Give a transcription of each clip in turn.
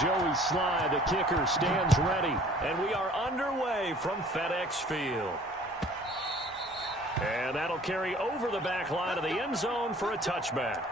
Joey Sly, the kicker, stands ready. And we are underway from FedEx Field. And that'll carry over the back line of the end zone for a touchback.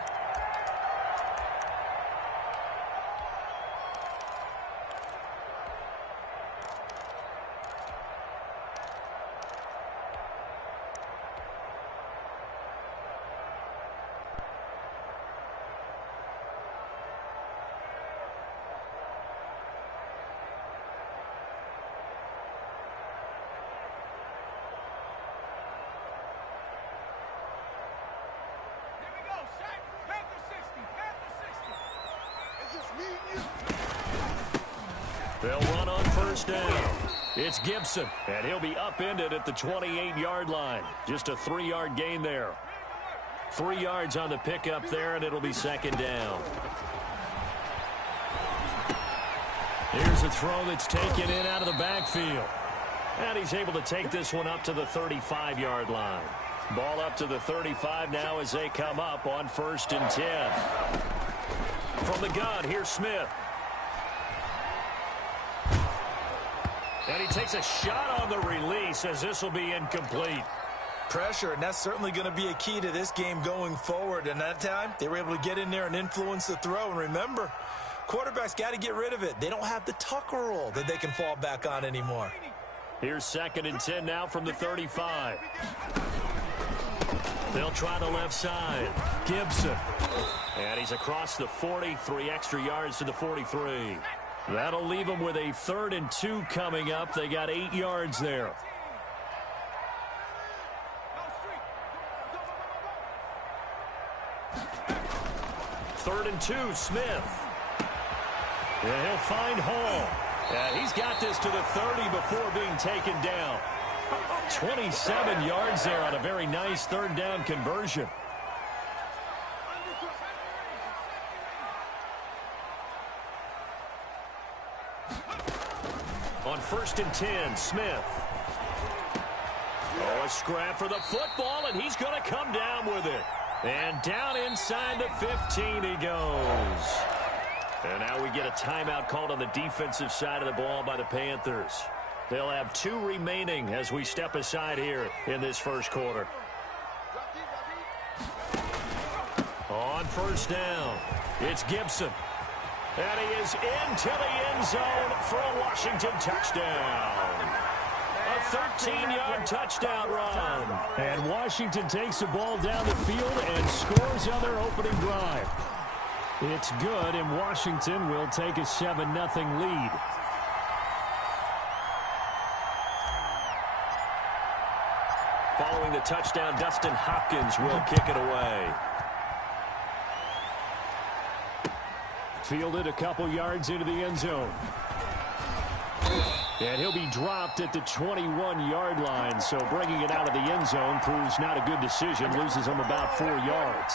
They'll run on first down. It's Gibson, and he'll be upended at the 28-yard line. Just a 3-yard gain there. 3 yards on the pickup there, and it'll be second down. Here's a throw that's taken in out of the backfield. And he's able to take this one up to the 35-yard line. Ball up to the 35 now as they come up on 1st and 10. From the gun, here's Smith. And he takes a shot on the release as this will be incomplete. Pressure, and that's certainly going to be a key to this game going forward. And that time, they were able to get in there and influence the throw. And remember, quarterbacks got to get rid of it. They don't have the tuck roll that they can fall back on anymore. Here's 2nd and 10 now from the 35. They'll try the left side. Gibson. And he's across the 40, 3 extra yards to the 43. That'll leave them with a 3rd and 2 coming up. They got 8 yards there. Third and 2, Smith. And he'll find Hall. And he's got this to the 30 before being taken down. 27 yards there on a very nice 3rd down conversion. On 1st and 10, Smith. Oh, a scrap for the football, and he's going to come down with it. And down inside the 15 he goes. And now we get a timeout called on the defensive side of the ball by the Panthers. They'll have 2 remaining as we step aside here in this first quarter. On 1st down, it's Gibson. And he is into the end zone for a Washington touchdown. A 13-yard touchdown run. And Washington takes the ball down the field and scores on their opening drive. It's good, and Washington will take a 7-0 lead. Following the touchdown, Dustin Hopkins will kick it away. Fielded a couple yards into the end zone. And he'll be dropped at the 21-yard line, so bringing it out of the end zone proves not a good decision. Loses him about 4 yards.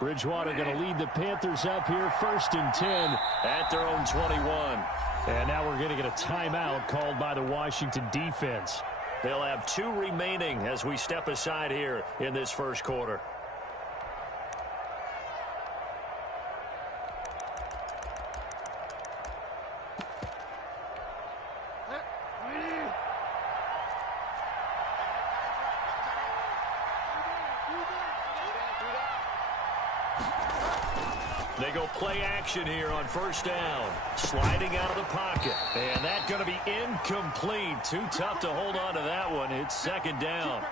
Bridgewater going to lead the Panthers up here, 1st and 10 at their own 21. And now we're going to get a timeout called by the Washington defense. They'll have 2 remaining as we step aside here in this first quarter. They go play action here on 1st down. Sliding out of the pocket. And that's going to be incomplete. Too tough to hold on to that one. It's 2nd down.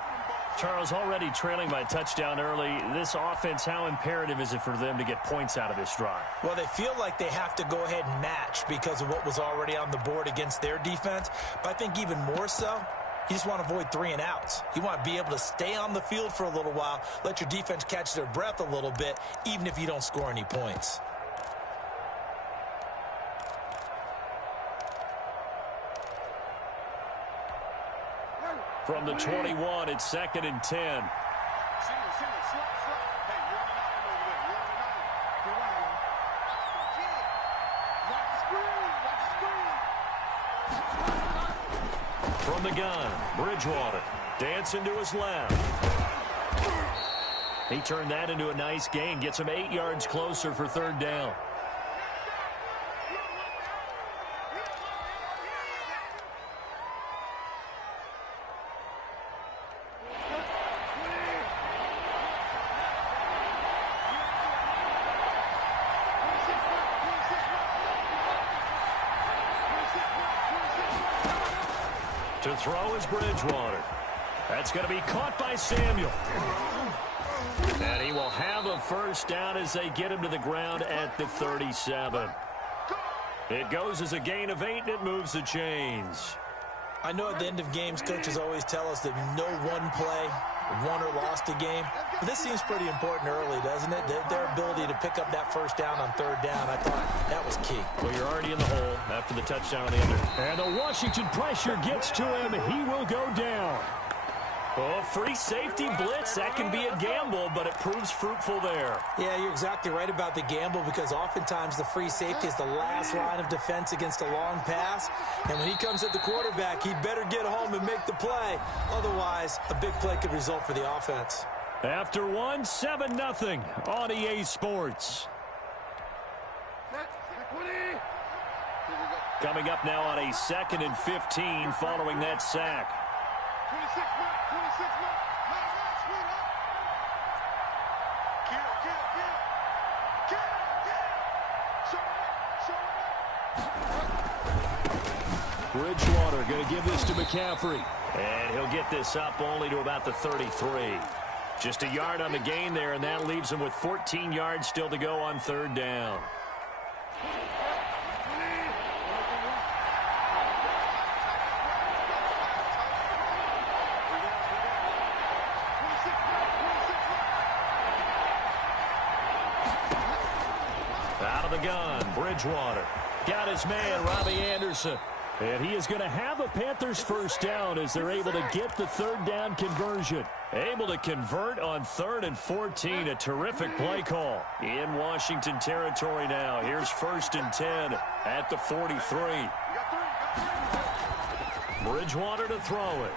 Charles, already trailing by a touchdown early. This offense, how imperative is it for them to get points out of this drive? Well, they feel like they have to go ahead and match because of what was already on the board against their defense. But I think even more so, you just want to avoid 3 and outs. You want to be able to stay on the field for a little while, let your defense catch their breath a little bit, even if you don't score any points. From the 21, it's 2nd and 10. From the gun, Bridgewater dancing to his left. He turned that into a nice gain, gets him 8 yards closer for 3rd down. To throw is Bridgewater. That's going to be caught by Samuel. And he will have a 1st down as they get him to the ground at the 37. It goes as a gain of 8, and it moves the chains. I know at the end of games, coaches always tell us that no one play won or lost a game. But this seems pretty important early, doesn't it? Their ability to pick up that 1st down on 3rd down, I thought that was key. Well, you're already in the hole after the touchdown on the under. And the Washington pressure gets to him. He will go down. Oh, free safety blitz. That can be a gamble, but it proves fruitful there. Yeah, you're exactly right about the gamble because oftentimes the free safety is the last line of defense against a long pass. And when he comes at the quarterback, he'd better get home and make the play. Otherwise, a big play could result for the offense. After 1, 7-0 on EA Sports. Coming up now on a 2nd and 15 following that sack. 26 Bridgewater going to give this to McCaffrey. And he'll get this up only to about the 33. Just a yard on the gain there, and that leaves him with 14 yards still to go on 3rd down. Out of the gun, Bridgewater. Got his man, Robbie Anderson. And he is going to have a Panthers 1st down as they're able to get the 3rd down conversion. Able to convert on 3rd and 14. A terrific play call in Washington territory now. Here's 1st and 10 at the 43. Bridgewater to throw it.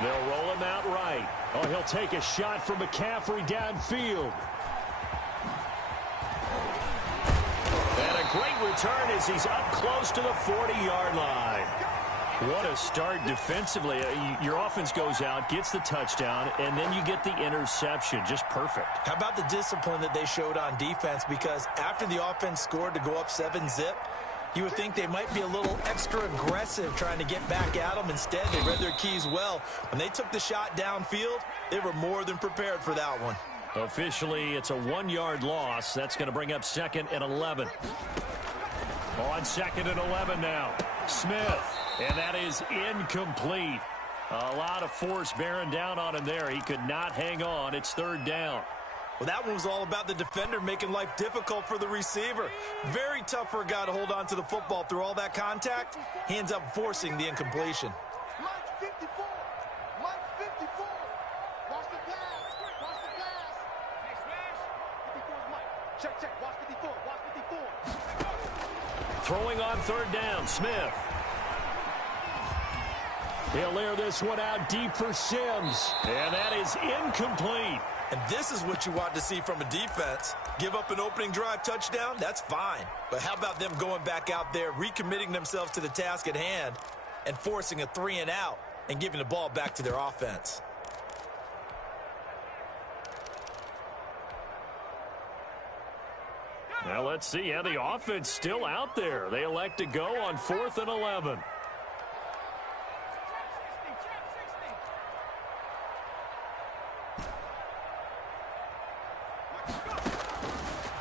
They'll roll him out right. Oh, he'll take a shot from McCaffrey downfield. Great return as he's up close to the 40-yard line. What a start defensively. Your offense goes out, gets the touchdown, and then you get the interception. Just perfect. How about the discipline that they showed on defense? Because after the offense scored to go up 7-zip, you would think they might be a little extra aggressive trying to get back at them. Instead, they read their keys well. When they took the shot downfield, they were more than prepared for that one. Officially, it's a 1-yard loss. That's going to bring up 2nd and 11. On 2nd and 11 now. Smith. And that is incomplete. A lot of force bearing down on him there. He could not hang on. It's 3rd down. Well, that one was all about the defender making life difficult for the receiver. Very tough for a guy to hold on to the football through all that contact. He ends up forcing the incompletion. Mike 54. Mike 54. Watch the pass. Watch the pass. Next smash. 54 is Mike. Check. Watch 54. Watch 54. Throwing on 3rd down, Smith. He'll air this one out deep for Sims. And that is incomplete. And this is what you want to see from a defense. Give up an opening drive touchdown, that's fine. But how about them going back out there, recommitting themselves to the task at hand, and forcing a 3-and-out and giving the ball back to their offense? Now let's see. Yeah, the offense still out there. They elect to go on 4th and 11.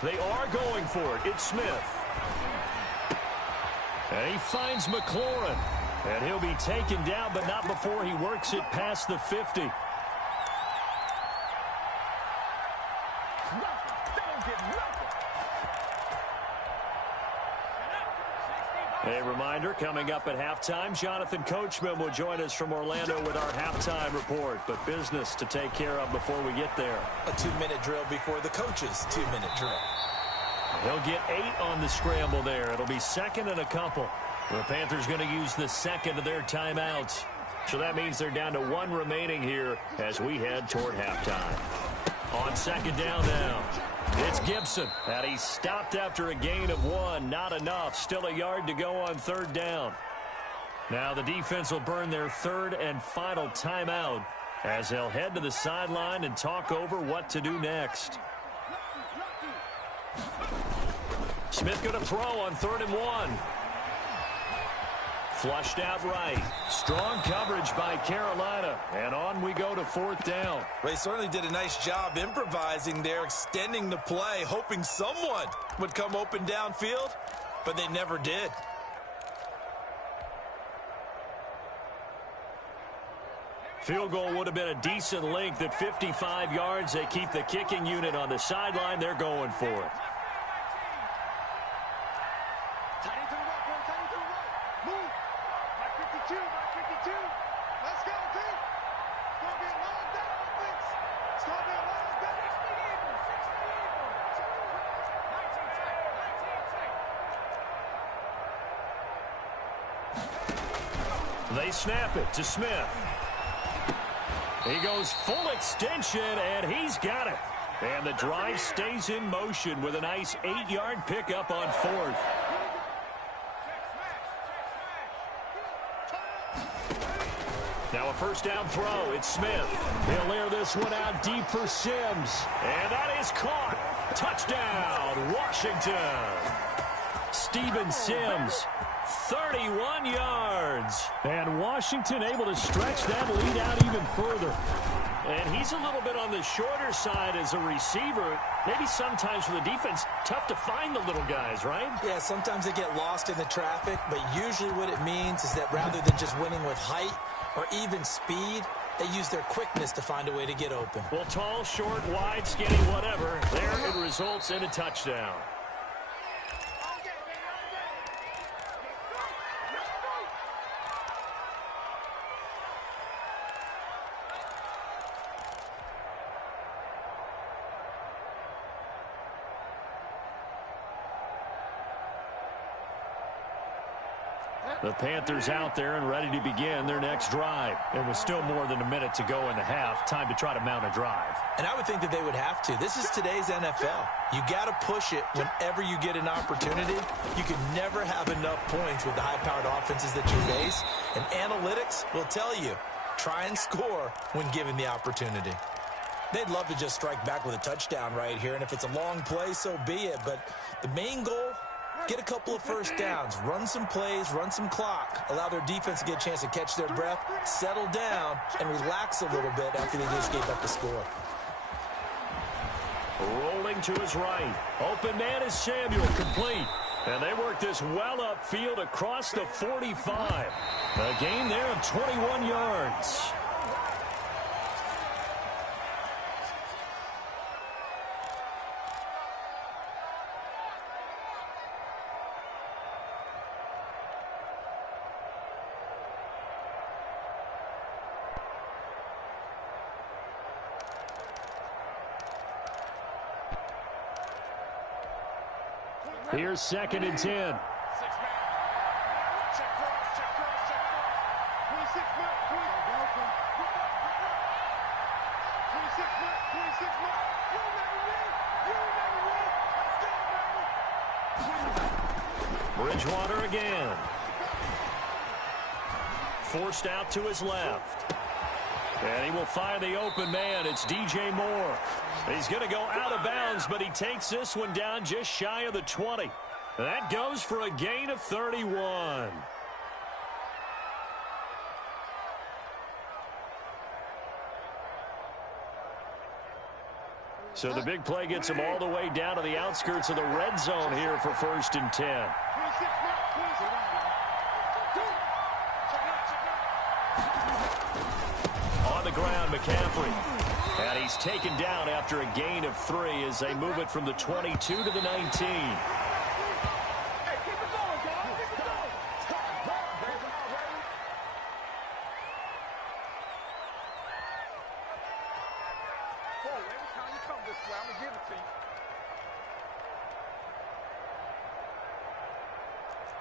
They are going for it. It's Smith. And he finds McLaurin. And he'll be taken down, but not before he works it past the 50. A reminder, coming up at halftime, Jonathan Coachman will join us from Orlando with our halftime report. But business to take care of before we get there. A 2-minute drill before the coach's 2-minute drill. He'll get 8 on the scramble there. It'll be second and a couple. The Panthers going to use the second of their timeouts. So that means they're down to 1 remaining here as we head toward halftime. On second down now, it's Gibson. And he's stopped after a gain of 1. Not enough. Still a yard to go on third down. Now the defense will burn their third and final timeout as they'll head to the sideline and talk over what to do next. Smith going to throw on 3rd and 1. Flushed out right. Strong coverage by Carolina. And on we go to 4th down. They certainly did a nice job improvising there, extending the play, hoping someone would come open downfield, but they never did. Field goal would have been a decent length at 55 yards. They keep the kicking unit on the sideline. They're going for it. They snap it to Smith. He goes full extension, and he's got it. And the drive stays in motion with a nice 8-yard pickup on 4th. Now a first down throw. It's Smith. He'll air this one out deep for Sims. And that is caught. Touchdown, Washington. Steven Sims, 31 yards. And Washington able to stretch that lead out even further. And he's a little bit on the shorter side as a receiver. Maybe sometimes for the defense, tough to find the little guys, right? Yeah, sometimes they get lost in the traffic, but usually what it means is that rather than just winning with height or even speed, they use their quickness to find a way to get open. Well, tall, short, wide, skinny, whatever. There it results in a touchdown. The Panthers out there and ready to begin their next drive. And with still more than a minute to go in the half, time to try to mount a drive. And I would think that they would have to. This is today's NFL. You got to push it whenever you get an opportunity. You can never have enough points with the high-powered offenses that you face. And analytics will tell you, try and score when given the opportunity. They'd love to just strike back with a touchdown right here. And if it's a long play, so be it. But the main goal, get a couple of first downs, run some plays, run some clock, allow their defense to get a chance to catch their breath, settle down, and relax a little bit after they just gave up the score. Rolling to his right. Open man is Samuel, complete. And they work this well upfield across the 45. A gain there of 21 yards. Here's 2nd and 10. Check cross, check cross, check cross. 26 mark, 26 mark, 26 mark. You never win, Bridgewater again. Forced out to his left. And he will find the open man. It's DJ Moore. He's going to go out of bounds, but he takes this one down just shy of the 20. That goes for a gain of 31. So the big play gets him all the way down to the outskirts of the red zone here for 1st and 10. On the ground, McCaffrey. And he's taken down after a gain of 3 as they move it from the 22 to the 19.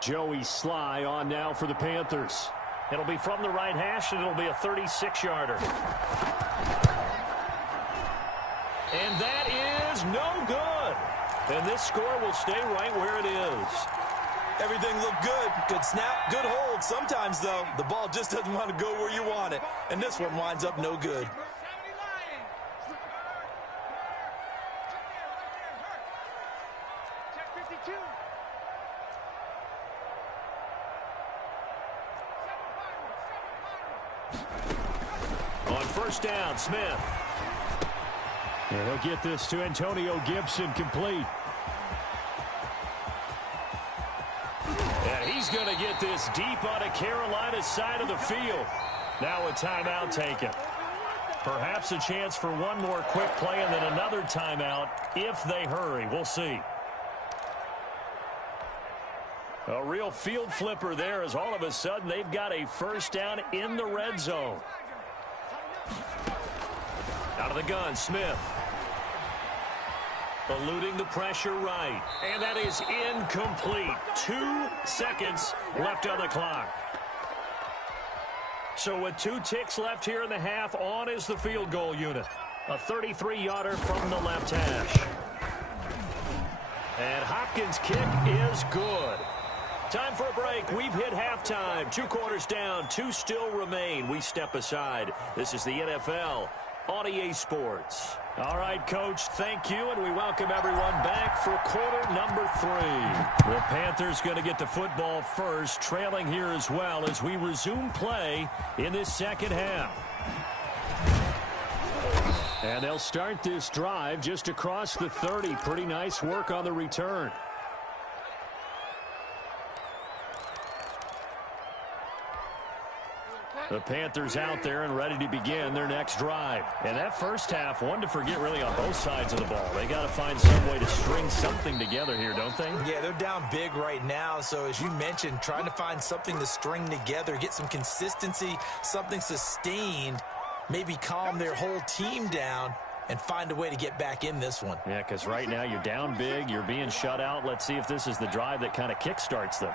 Joey Sly on now for the Panthers. It'll be from the right hash, and it'll be a 36-yarder. And that is no good. And this score will stay right where it is. Everything looked good. Good snap, good hold. Sometimes, though, the ball just doesn't want to go where you want it. And this one winds up no good. On first down, Smith. And he'll get this to Antonio Gibson, complete. And he's going to get this deep on a Carolina side of the field. Now a timeout taken. Perhaps a chance for one more quick play and then another timeout if they hurry. We'll see. A real field flipper there as all of a sudden they've got a first down in the red zone. Out of the gun, Smith. Eluding the pressure right. And that is incomplete. 2 seconds left on the clock. So with 2 ticks left here in the half, on is the field goal unit. A 33-yarder from the left hash. And Hopkins' kick is good. Time for a break. We've hit halftime. 2 quarters down, 2 still remain. We step aside. This is the NFL on EA Sports. All right, Coach, thank you, and we welcome everyone back for quarter number 3. The Panthers going to get the football first, trailing here as well as we resume play in this second half. And they'll start this drive just across the 30. Pretty nice work on the return. The Panthers out there and ready to begin their next drive. And that first half, one to forget really on both sides of the ball. They got to find some way to string something together here, don't they? Yeah, they're down big right now. So as you mentioned, trying to find something to string together, get some consistency, something sustained, maybe calm their whole team down and find a way to get back in this one. Yeah, because right now you're down big, you're being shut out. Let's see if this is the drive that kind of kickstarts them.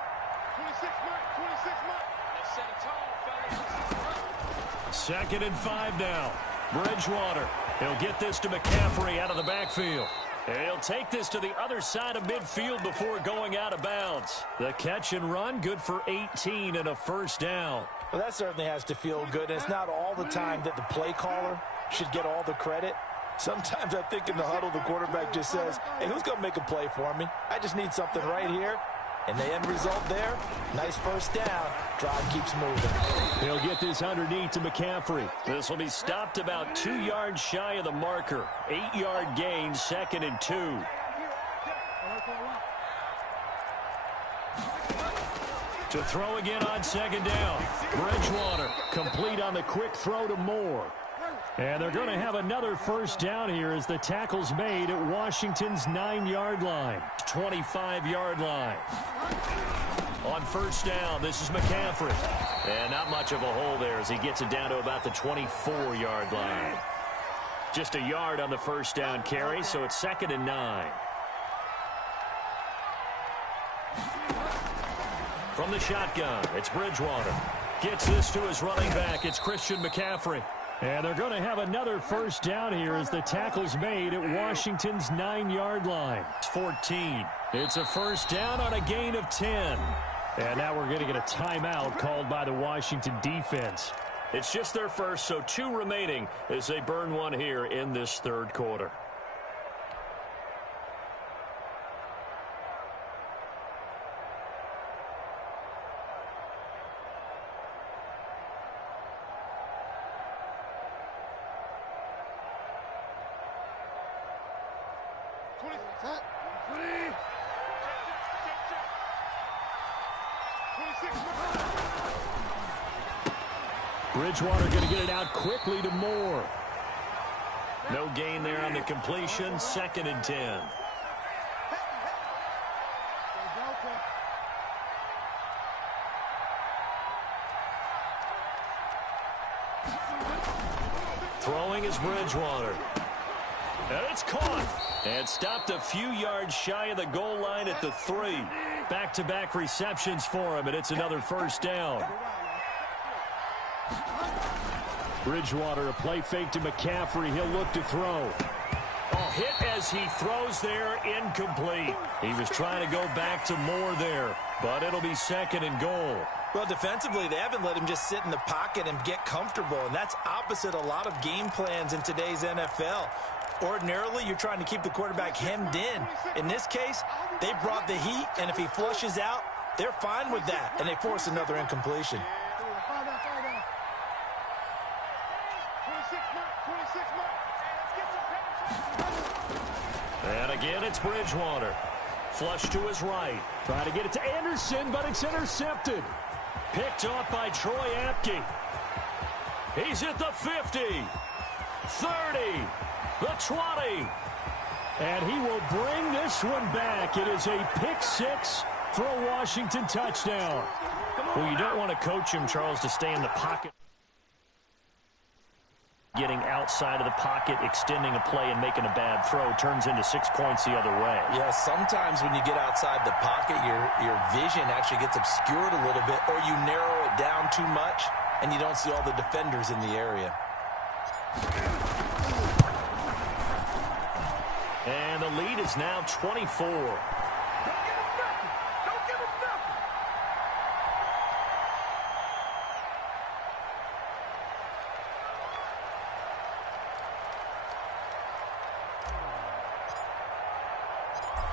2nd and 5 now. Bridgewater. He'll get this to McCaffrey out of the backfield. And he'll take this to the other side of midfield before going out of bounds. The catch and run, good for 18 and a first down. Well, that certainly has to feel good. And it's not all the time that the play caller should get all the credit. Sometimes I think in the huddle, the quarterback just says, hey, who's going to make a play for me? I just need something right here. And the end result there, nice first down. Drive keeps moving. He'll get this underneath to McCaffrey. This will be stopped about 2 yards shy of the marker. 8-yard gain, 2nd and 2. To throw again on 2nd down. Bridgewater complete on the quick throw to Moore. And they're going to have another first down here as the tackle's made at Washington's 9-yard line. 25-yard line. On first down, this is McCaffrey. And not much of a hole there as he gets it down to about the 24-yard line. Just a yard on the first down carry, so it's 2nd and 9. From the shotgun, it's Bridgewater. Gets this to his running back. It's Christian McCaffrey. And they're going to have another first down here as the tackle's made at Washington's 9-yard line. It's 14. It's a first down on a gain of 10. And now we're going to get a timeout called by the Washington defense. It's just their first, so 2 remaining as they burn one here in this 3rd quarter. Bridgewater going to get it out quickly to Moore. No gain there on the completion. 2nd and 10. Throwing is Bridgewater. And it's caught. And stopped a few yards shy of the goal line at the 3. Back-to-back receptions for him, and it's another first down. Bridgewater, a play fake to McCaffrey. He'll look to throw. Oh, hit as he throws there, incomplete. He was trying to go back to Moore there, but it'll be second and goal. Well, defensively, they haven't let him just sit in the pocket and get comfortable, and that's opposite a lot of game plans in today's NFL. Ordinarily, you're trying to keep the quarterback hemmed in. In this case, they brought the heat, and if he flushes out, they're fine with that, and they force another incompletion. And again, it's Bridgewater. Flush to his right. Trying to get it to Anderson, but it's intercepted. Picked off by Troy Apke. He's at the 50, 30, the 20. And he will bring this one back. It is a pick 6 for a Washington touchdown. Well, you don't want to coach him, Charles, to stay in the pocket. Getting outside of the pocket, extending a play, and making a bad throw turns into 6 points the other way. Yeah, sometimes when you get outside the pocket, your vision actually gets obscured a little bit, or you narrow it down too much, and you don't see all the defenders in the area. And the lead is now 24.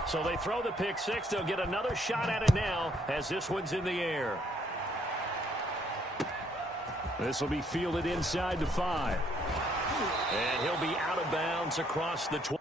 So they throw the pick 6. They'll get another shot at it now as this one's in the air. This will be fielded inside the 5. And he'll be out of bounds across the 20.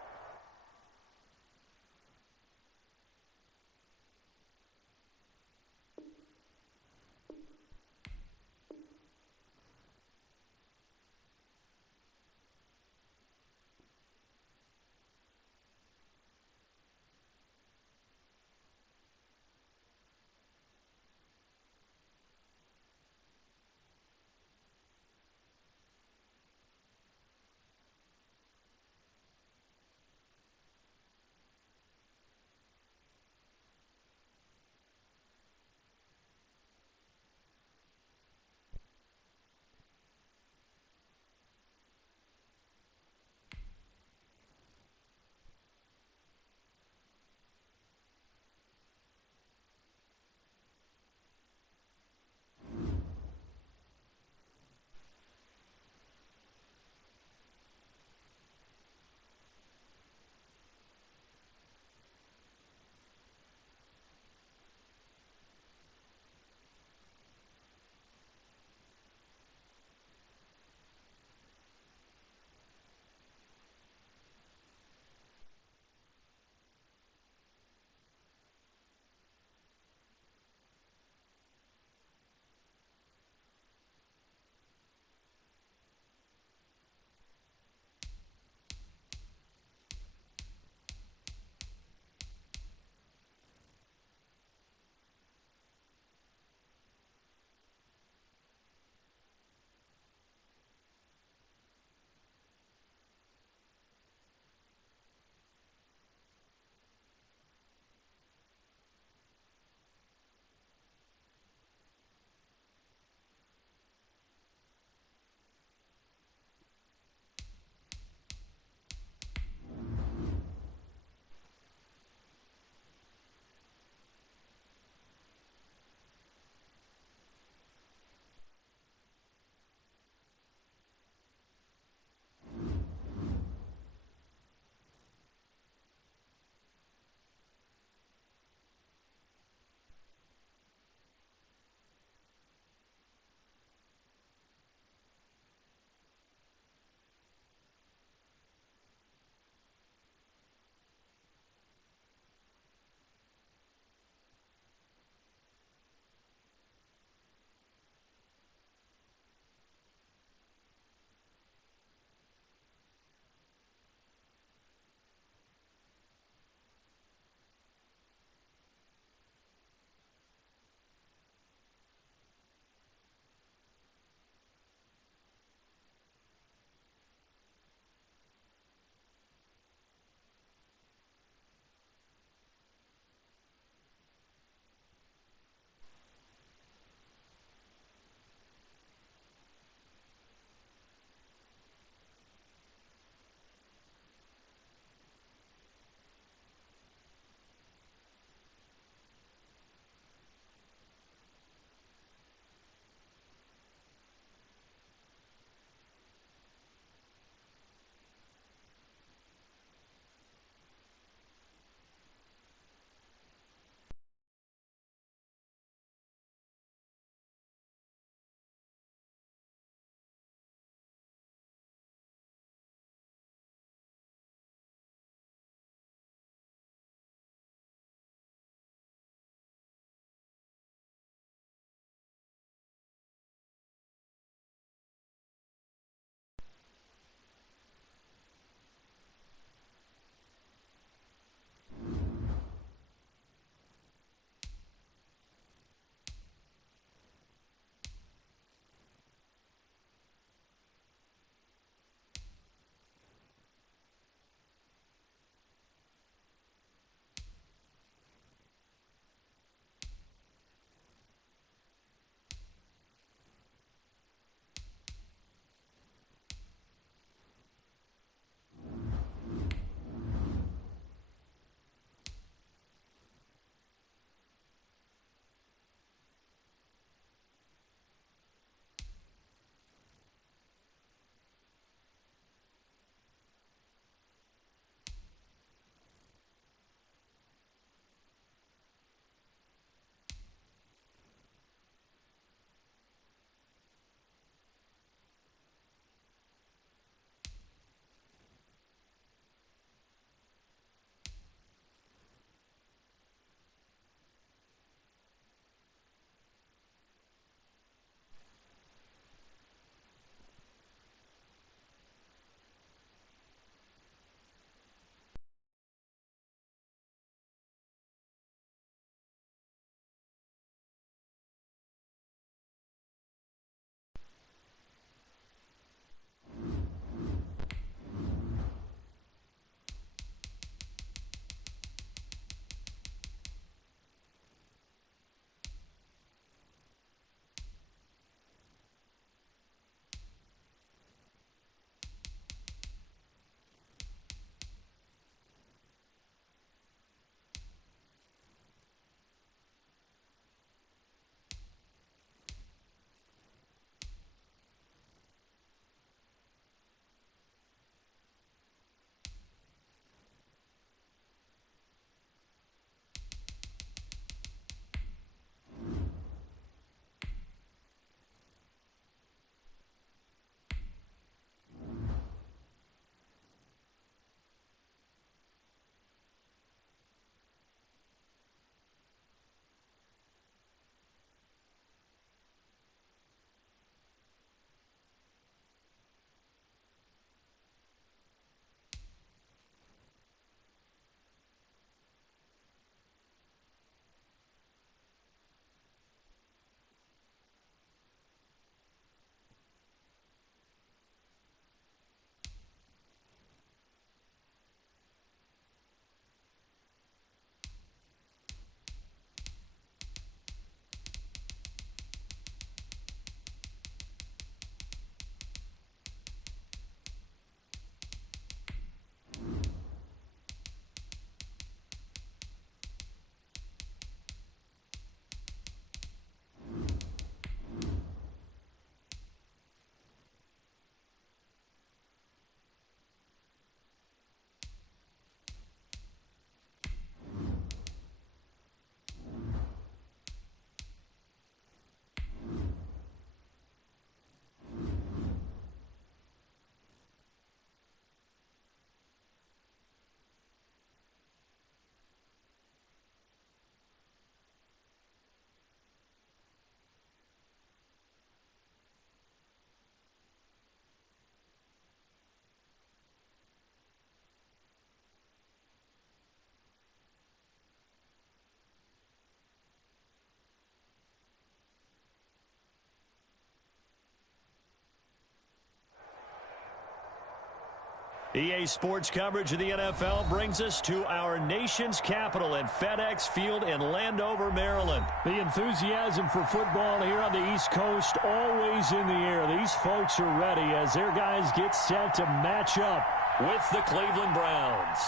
EA Sports coverage of the NFL brings us to our nation's capital at FedEx Field in Landover, Maryland. The enthusiasm for football here on the East Coast always in the air. These folks are ready as their guys get set to match up with the Cleveland Browns.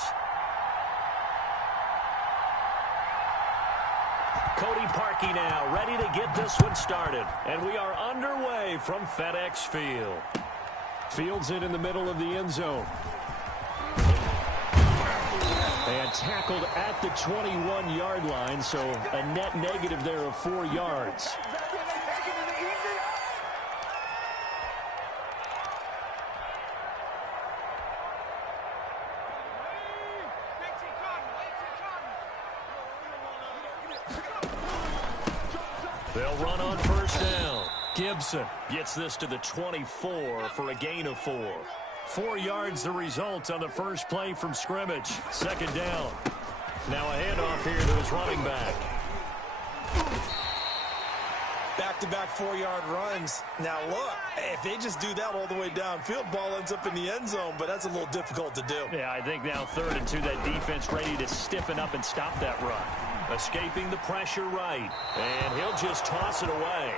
Cody Parkey now ready to get this one started. And we are underway from FedEx Field. Fields it in the middle of the end zone. And tackled at the 21-yard line, so a net negative there of 4 yards. They'll run on first down. Gibson gets this to the 24 for a gain of 4. 4 yards the result on the first play from scrimmage. Second down. Now a handoff here to his running back. Back-to-back 4-yard runs. Now look, if they just do that all the way downfield, ball ends up in the end zone, but that's a little difficult to do. Yeah, I think now 3rd and 2, that defense ready to stiffen up and stop that run. Escaping the pressure right, and he'll just toss it away.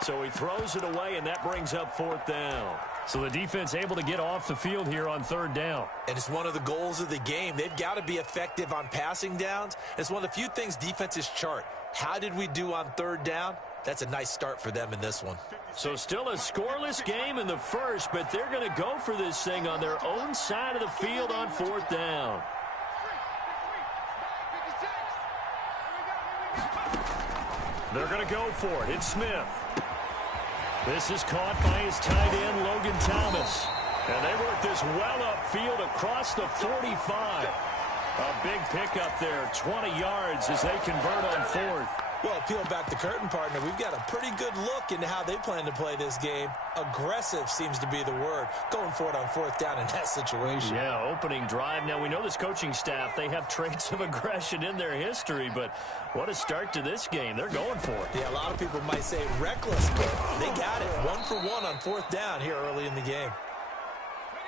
So he throws it away, and that brings up 4th down. So the defense able to get off the field here on 3rd down. And it's one of the goals of the game. They've got to be effective on passing downs. It's one of the few things defenses chart. How did we do on 3rd down? That's a nice start for them in this one. So still a scoreless game in the first, but they're going to go for this thing on their own side of the field on 4th down. They're going to go for it. It's Smith. This is caught by his tight end, Logan Thomas. And they work this well upfield across the 45. A big pickup there, 20 yards as they convert on 4th. Well, peel back the curtain, partner. We've got a pretty good look into how they plan to play this game. Aggressive seems to be the word. Going for it on 4th down in that situation. Yeah, opening drive. Now, we know this coaching staff, they have traits of aggression in their history, but what a start to this game. They're going for it. Yeah, a lot of people might say reckless, but they got it. 1 for 1 on 4th down here early in the game.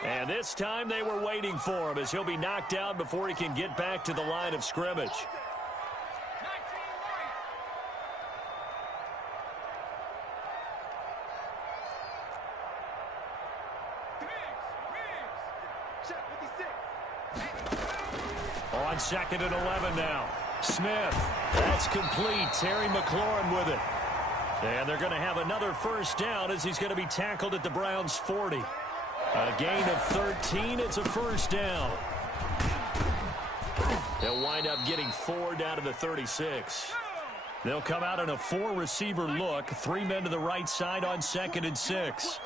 And this time they were waiting for him as he'll be knocked down before he can get back to the line of scrimmage. On 2nd and 11 now. Smith. That's complete. Terry McLaurin with it. And they're going to have another first down as he's going to be tackled at the Browns' 40. A gain of 13. It's a first down. They'll wind up getting 4 down to the 36. They'll come out in a 4-receiver look. 3 men to the right side on 2nd and 6.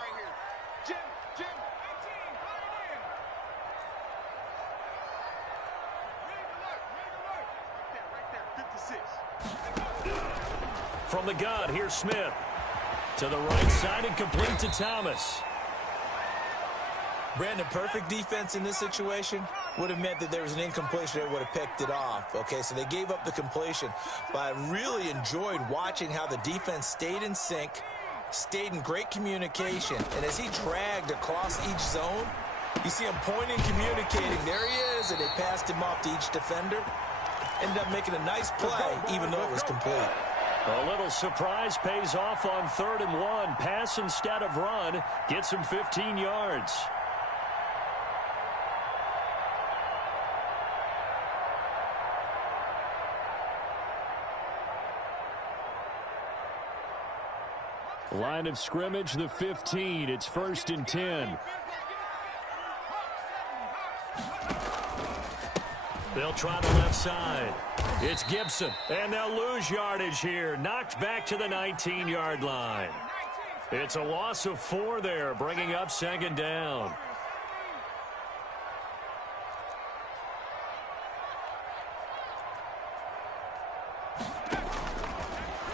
From the gun, here's Smith. To the right side and complete to Thomas. Brandon, perfect defense in this situation would have meant that there was an incompletion that would have picked it off. Okay, so they gave up the completion. But I really enjoyed watching how the defense stayed in sync, stayed in great communication. And as he dragged across each zone, you see him pointing, communicating. There he is, and they passed him off to each defender. Ended up making a nice play, even though it was complete. A little surprise pays off on 3rd and 1. Pass instead of run. Gets him 15 yards. Line of scrimmage, the 15. It's 1st and 10. They'll try the left side. It's Gibson, and they'll lose yardage here. Knocked back to the 19-yard line. It's a loss of 4 there, bringing up 2nd down.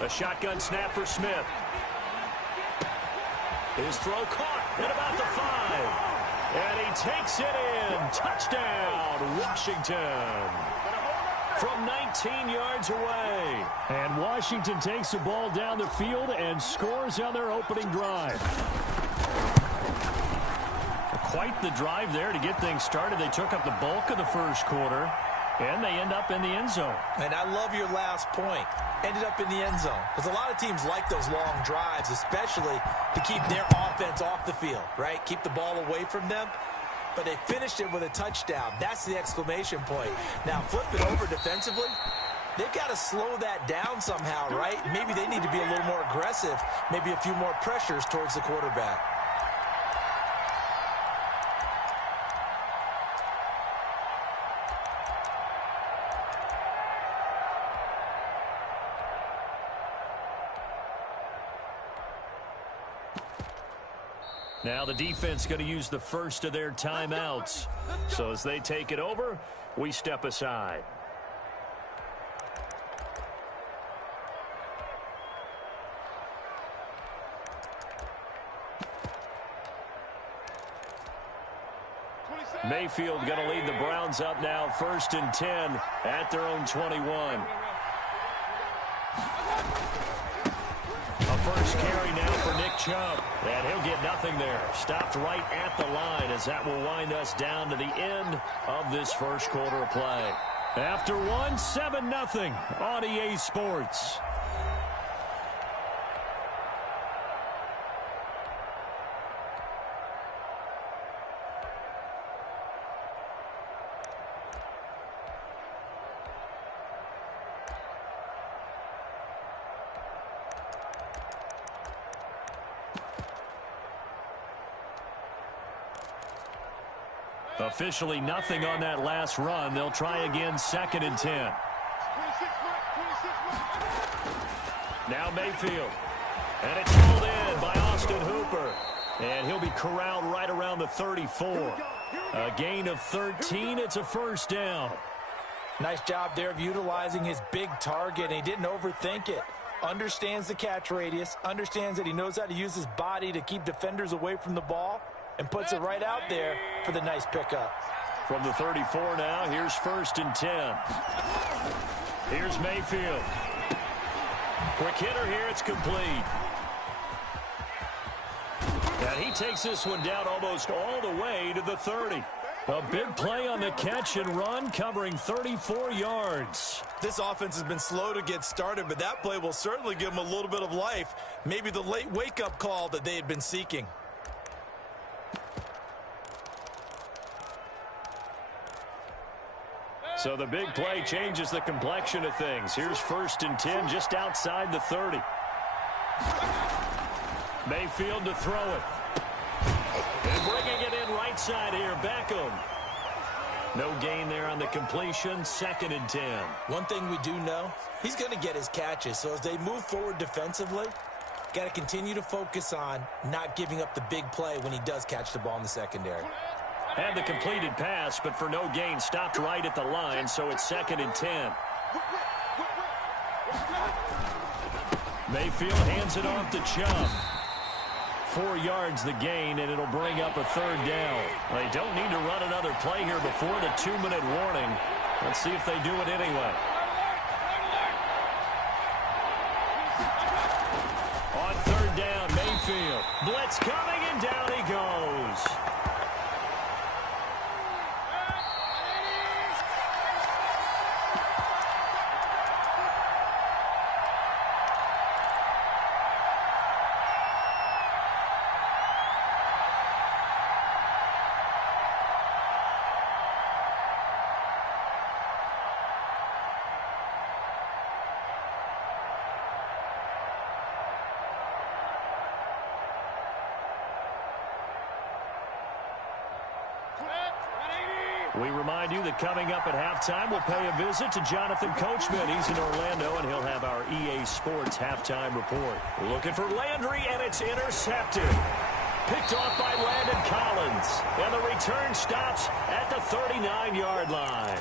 A shotgun snap for Smith. His throw caught at about the 5. And he takes it in. Touchdown, Washington. From 19 yards away. And Washington takes the ball down the field and scores on their opening drive. A quite the drive there to get things started. They took up the bulk of the first quarter, and they end up in the end zone. And I love your last point. Ended up in the end zone. Because a lot of teams like those long drives, especially to keep their offense off the field, right? Keep the ball away from them. But they finished it with a touchdown. That's the exclamation point. Now, flip it over defensively. They've got to slow that down somehow, right? Maybe they need to be a little more aggressive. Maybe a few more pressures towards the quarterback. Now the defense going to use the first of their timeouts. So as they take it over, we step aside. Mayfield going to lead the Browns up now, 1st and 10 at their own 21. A first carry now for Nick Chubb. And he'll get nothing there. Stopped right at the line as that will wind us down to the end of this first quarter of play. After one, 7-0 on EA Sports. Officially nothing on that last run. They'll try again, 2nd and 10. Now Mayfield. And it's hauled in by Austin Hooper. And he'll be corralled right around the 34. A gain of 13. It's a first down. Nice job there of utilizing his big target. And he didn't overthink it. Understands the catch radius. Understands that he knows how to use his body to keep defenders away from the ball. And puts it right out there for the nice pickup. From the 34 now, here's 1st and 10. Here's Mayfield. Quick hitter here, it's complete. And he takes this one down almost all the way to the 30. A big play on the catch and run, covering 34 yards. This offense has been slow to get started, but that play will certainly give them a little bit of life. Maybe the late wake-up call that they had been seeking. So the big play changes the complexion of things. Here's 1st and 10 just outside the 30. Mayfield to throw it. And bringing it in right side here, Beckham. No gain there on the completion, 2nd and 10. One thing we do know, he's going to get his catches. So as they move forward defensively, got to continue to focus on not giving up the big play when he does catch the ball in the secondary. Had the completed pass, but for no gain, stopped right at the line, so it's 2nd and 10. Mayfield hands it off to Chubb. 4 yards the gain, and it'll bring up a 3rd down. They don't need to run another play here before the 2-minute warning. Let's see if they do it anyway. On 3rd down, Mayfield. Blitz coming, and down he goes. We remind you that coming up at halftime, we'll pay a visit to Jonathan Coachman. He's in Orlando, and he'll have our EA Sports halftime report. Looking for Landry, and it's intercepted. Picked off by Landon Collins. And the return stops at the 39-yard line.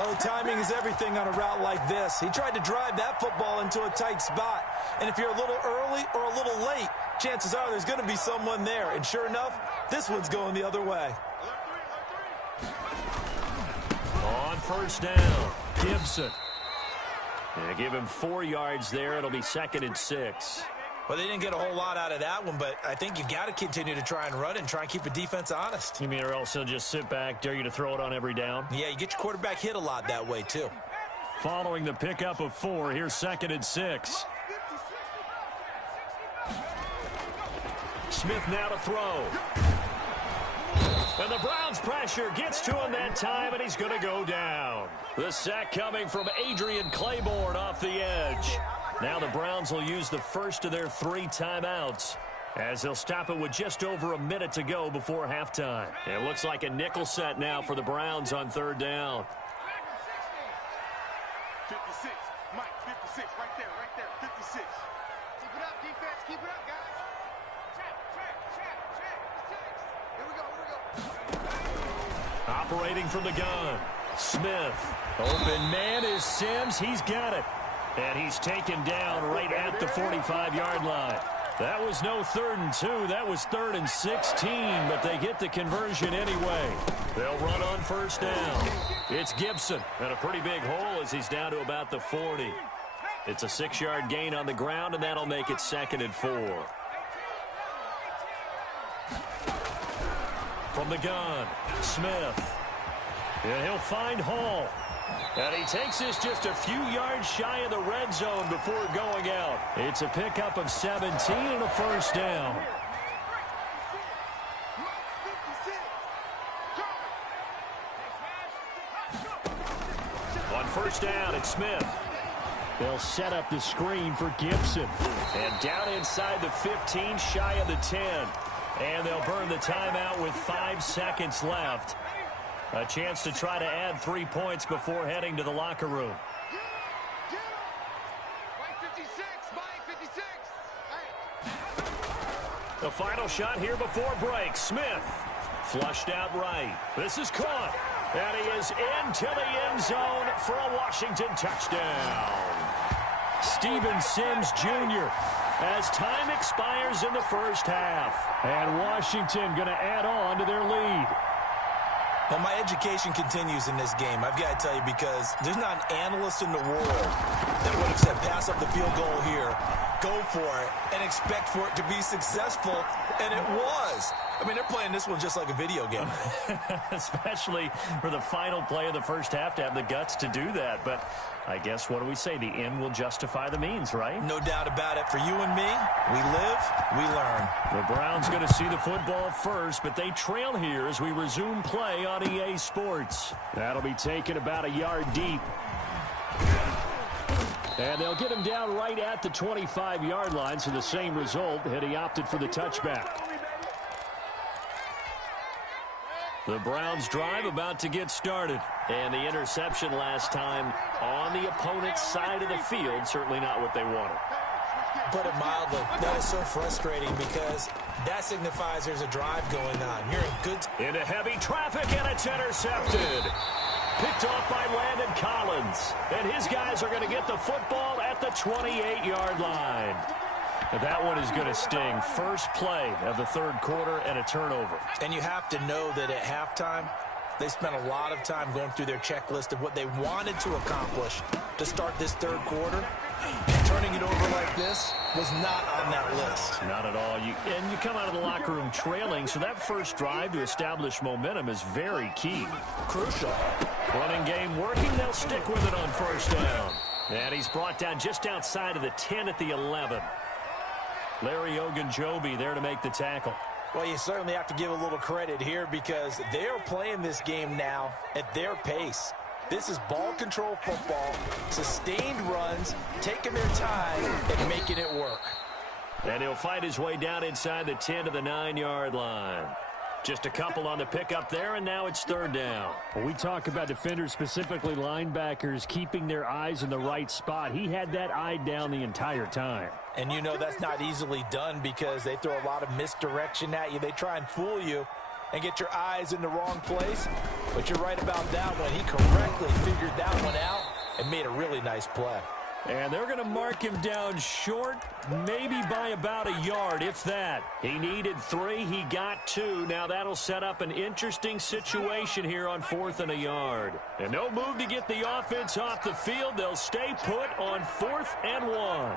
Oh, timing is everything on a route like this. He tried to drive that football into a tight spot. And if you're a little early or a little late, chances are there's going to be someone there. And sure enough, this one's going the other way. On 1st down, Gibson. Yeah, give him 4 yards there. It'll be 2nd and 6. Well, they didn't get a whole lot out of that one, but I think you got to continue to try and run and try and keep the defense honest. You mean or else they'll just sit back, dare you to throw it on every down? Yeah, you get your quarterback hit a lot that way, too. Following the pickup of 4, here's 2nd and 6. Smith now to throw. And the Browns' pressure gets to him that time, and he's going to go down. The sack coming from Adrian Claiborne off the edge. Now the Browns will use the first of their 3 timeouts, as they'll stop it with just over a minute to go before halftime. It looks like a nickel set now for the Browns on 3rd down. 56, Mike, 56, right there, 56. Keep it up, defense, keep it up, guys. Check. Here we go. Operating from the gun, Smith. Open man is Sims. He's got it. And he's taken down right at the 45-yard line. That was no 3rd and 2. That was 3rd and 16, but they get the conversion anyway. They'll run on 1st down. It's Gibson, and a pretty big hole as he's down to about the 40. It's a 6-yard gain on the ground, and that'll make it 2nd and 4. From the gun, Smith. And he'll find Hall. And he takes this just a few yards shy of the red zone before going out. It's a pickup of 17 and a 1st down. On 1st down, it's Smith. They'll set up the screen for Gibson. And down inside the 15, shy of the 10. And they'll burn the timeout with 5 seconds left. A chance to try to add 3 points before heading to the locker room. The final shot here before break. Smith flushed out right. This is caught. And he is into the end zone for a Washington touchdown. Steven Sims Jr. as time expires in the 1st half. And Washington going to add on to their lead. Well, my education continues in this game. I've got to tell you, because there's not an analyst in the world that would have said pass up the field goal here, go for it, and expect for it to be successful, and it was. I mean, they're playing this one just like a video game. Especially for the final play of the 1st half to have the guts to do that. But I guess, what do we say? The end will justify the means, right? No doubt about it. For you and me, we live, we learn. The Browns going to see the football first, but they trail here as we resume play on EA Sports. That'll be taken about a yard deep. And they'll get him down right at the 25-yard line, so the same result, and he opted for the touchback. The Browns drive about to get started. And the interception last time on the opponent's side of the field, certainly not what they wanted. Put it mildly, that is so frustrating, because that signifies there's a drive going on. You're in good... Into heavy traffic, and it's intercepted. Picked off by Landon Collins. And his guys are going to get the football at the 28-yard line. That one is going to sting. First play of the 3rd quarter and a turnover. And you have to know that at halftime, they spent a lot of time going through their checklist of what they wanted to accomplish to start this 3rd quarter. Turning it over like this was not on that list. Not at all. And you come out of the locker room trailing, so that first drive to establish momentum is very key. Crucial. Running game working. They'll stick with it on 1st down. And he's brought down just outside of the 10 at the 11. Larry Ogunjobi there to make the tackle. Well, you certainly have to give a little credit here, because they're playing this game now at their pace. This is ball control football, sustained runs, taking their time and making it work. And he'll fight his way down inside the 10 to the 9-yard line. Just a couple on the pickup there, and now it's 3rd down. When we talk about defenders, specifically linebackers, keeping their eyes in the right spot, he had that eye down the entire time. And you know that's not easily done, because they throw a lot of misdirection at you. They try and fool you and get your eyes in the wrong place. But you're right about that one. He correctly figured that one out and made a really nice play. And they're going to mark him down short, maybe by about a yard, if that. He needed 3. He got 2. Now that'll set up an interesting situation here on 4th and a yard. And no move to get the offense off the field. They'll stay put on 4th and 1.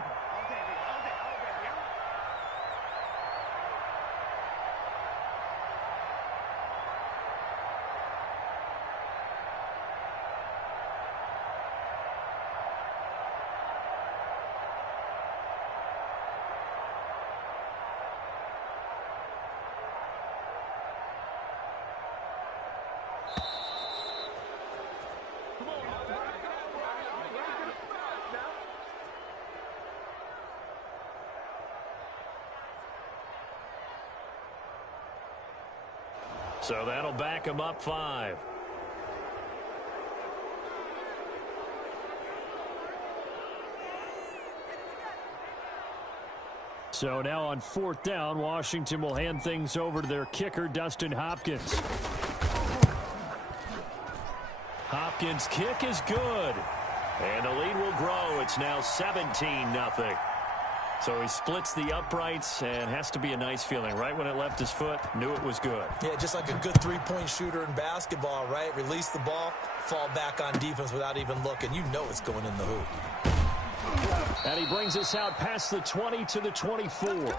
So that'll back him up 5. So now on 4th down, Washington will hand things over to their kicker, Dustin Hopkins. Hopkins' kick is good. And the lead will grow. It's now 17-0. So he splits the uprights and has to be a nice feeling. Right when it left his foot, knew it was good. Yeah, just like a good three-point shooter in basketball, right? Release the ball, fall back on defense without even looking. You know it's going in the hoop. And he brings us out past the 20 to the 24.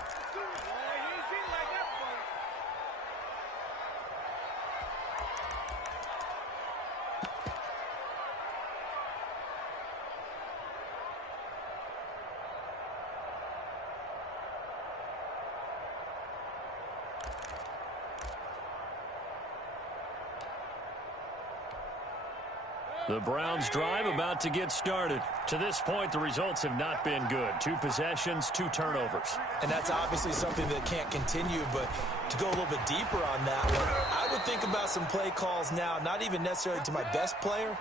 The Browns drive about to get started. To this point, the results have not been good. 2 possessions, 2 turnovers. And that's obviously something that can't continue, but to go a little bit deeper on that one, I would think about some play calls now, not even necessarily to my best player,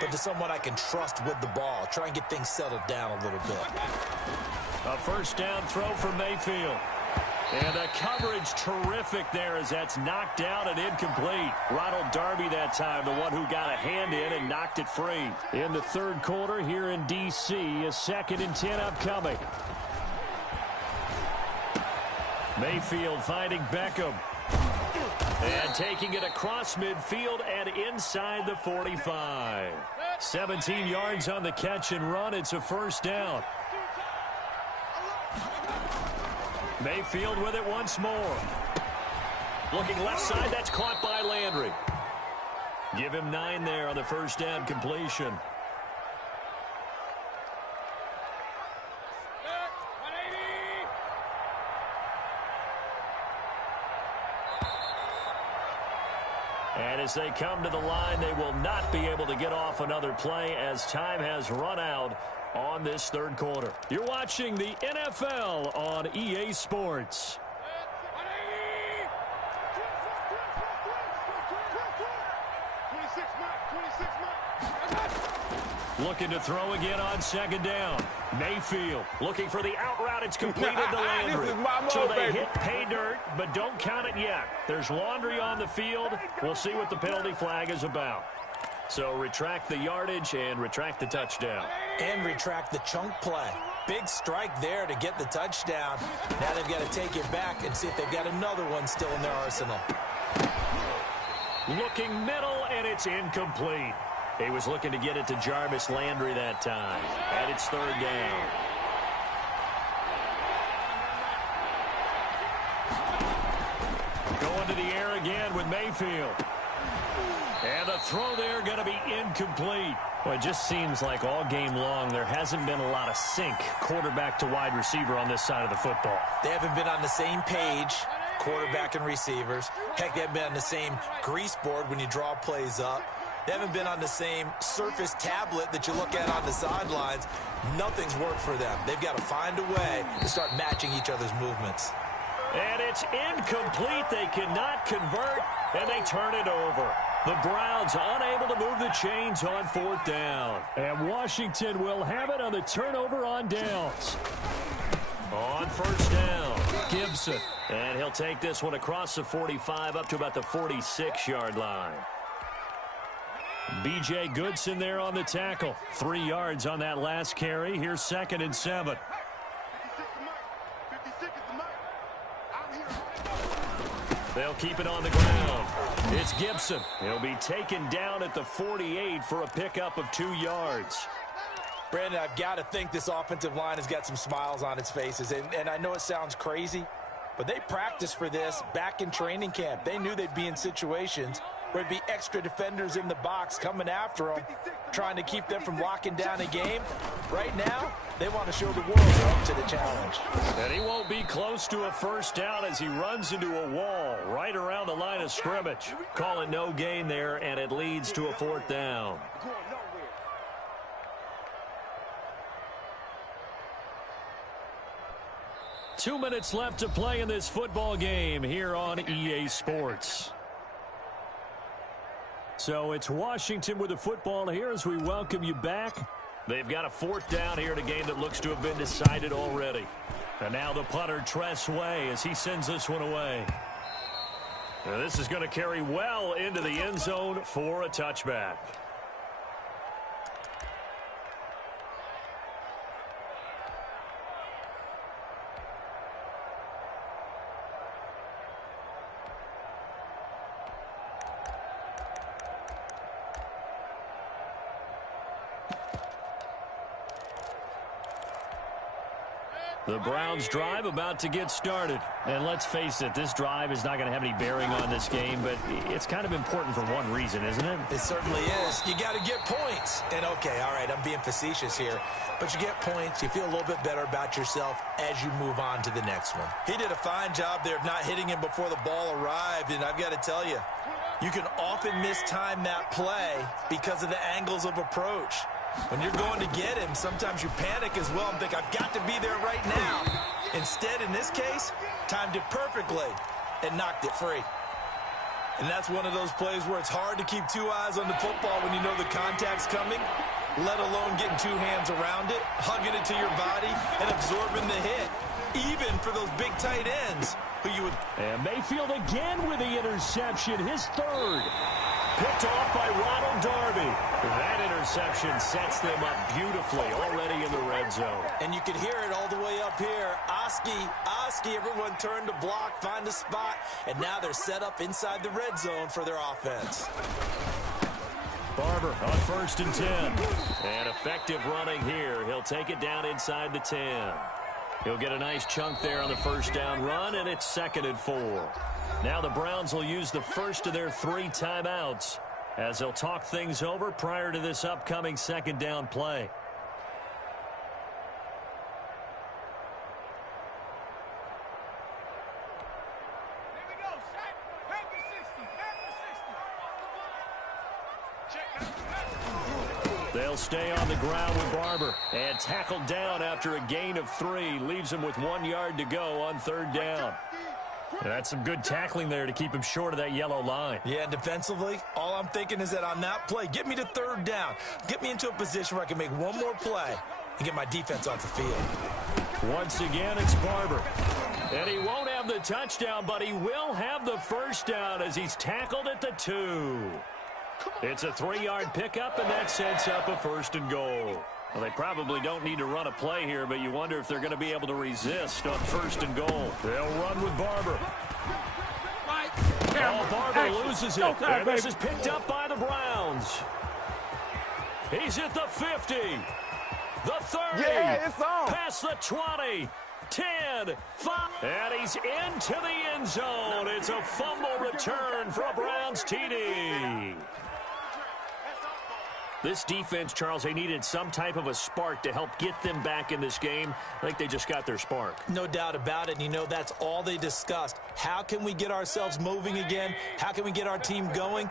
but to someone I can trust with the ball. Try and get things settled down a little bit. A first down throw for Mayfield. And the coverage terrific there as that's knocked down and incomplete. Ronald Darby that time, the one who got a hand in and knocked it free. In the 3rd quarter here in D.C., a 2nd and 10 upcoming. Mayfield finding Beckham. And taking it across midfield and inside the 45. 17 yards on the catch and run. It's a first down. Mayfield with it once more. Looking left side, that's caught by Landry. Give him 9 there on the first down completion. And as they come to the line, they will not be able to get off another play as time has run out on this 3rd quarter. You're watching the NFL on EA Sports. Looking to throw again on 2nd down. Mayfield looking for the out route. It's completed to Landry. So they hit pay dirt, but don't count it yet. There's Laundry on the field. We'll see what the penalty flag is about. So retract the yardage and retract the touchdown. And retract the chunk play. Big strike there to get the touchdown. Now they've got to take it back and see if they've got another one still in their arsenal. Looking middle, and it's incomplete. He was looking to get it to Jarvis Landry that time. And it's 3rd down. Going to the air again with Mayfield. And the throw there going to be incomplete. Well, it just seems like all game long there hasn't been a lot of sync quarterback to wide receiver on this side of the football. They haven't been on the same page, quarterback and receivers. Heck, they haven't been on the same grease board when you draw plays up. They haven't been on the same surface tablet that you look at on the sidelines. Nothing's worked for them. They've got to find a way to start matching each other's movements. And it's incomplete. They cannot convert, and they turn it over. The Browns unable to move the chains on 4th down. And Washington will have it on the turnover on downs. On 1st down, Gibson. And he'll take this one across the 45 up to about the 46-yard line. B.J. Goodson there on the tackle. 3 yards on that last carry. Here's 2nd and 7. They'll keep it on the ground. It's Gibson. He'll be taken down at the 48 for a pickup of 2 yards. Brandon, I've got to think this offensive line has got some smiles on its faces. And I know it sounds crazy, but they practiced for this back in training camp. They knew they'd be in situations where there'd be extra defenders in the box coming after them, trying to keep them from locking down a game. Right now, they want to show the world they're up to the challenge. And he won't be close to a first down as he runs into a wall right around the line of scrimmage. Call it no gain there, and it leads to a 4th down. 2 minutes left to play in this football game here on EA Sports. So it's Washington with the football here as we welcome you back. They've got a 4th down here in a game that looks to have been decided already. And now the punter, Tress Way, as he sends this one away. Now this is going to carry well into the end zone for a touchback. The Browns drive about to get started. And let's face it, this drive is not going to have any bearing on this game, but it's kind of important for one reason, isn't it? It certainly is. You got to get points. And okay, all right, I'm being facetious here, but you get points, you feel a little bit better about yourself as you move on to the next one. He did a fine job there of not hitting him before the ball arrived, and I've got to tell you, you can often mistime that play because of the angles of approach. When you're going to get him, sometimes you panic as well and think, I've got to be there right now. Instead, in this case, timed it perfectly and knocked it free. And that's one of those plays where it's hard to keep 2 eyes on the football when you know the contact's coming, let alone getting 2 hands around it, hugging it to your body, and absorbing the hit, even for those big tight ends. And Mayfield again with the interception, his 3rd. Picked off by Ronald Darby. That interception sets them up beautifully already in the red zone. And you could hear it all the way up here. Oski, everyone turned to block, find a spot, and now they're set up inside the red zone for their offense. Barber on 1st and 10. And effective running here. He'll take it down inside the 10. He'll get a nice chunk there on the 1st down run, and it's 2nd and 4. Now the Browns will use the first of their 3 timeouts as they'll talk things over prior to this upcoming 2nd down play. They'll stay on the ground with Barber and tackled down after a gain of 3. Leaves him with 1 yard to go on 3rd down. And that's some good tackling there to keep him short of that yellow line. Yeah, defensively, all I'm thinking is that on that play, get me to 3rd down. Get me into a position where I can make one more play and get my defense off the field. Once again, it's Barber. And he won't have the touchdown, but he will have the 1st down as he's tackled at the 2. It's a 3-yard pickup, and that sets up a 1st and goal. Well, they probably don't need to run a play here, but you wonder if they're going to be able to resist on 1st and goal. They'll run with Barber. Barber loses it, and this is picked up by the Browns. He's at the 50, the 30, past the 20, 10, 5, and he's into the end zone. It's a fumble return for a Browns TD. This defense, Charles, they needed some type of a spark to help get them back in this game. I think they just got their spark. No doubt about it. And you know, that's all they discussed. How can we get ourselves moving again? How can we get our team going?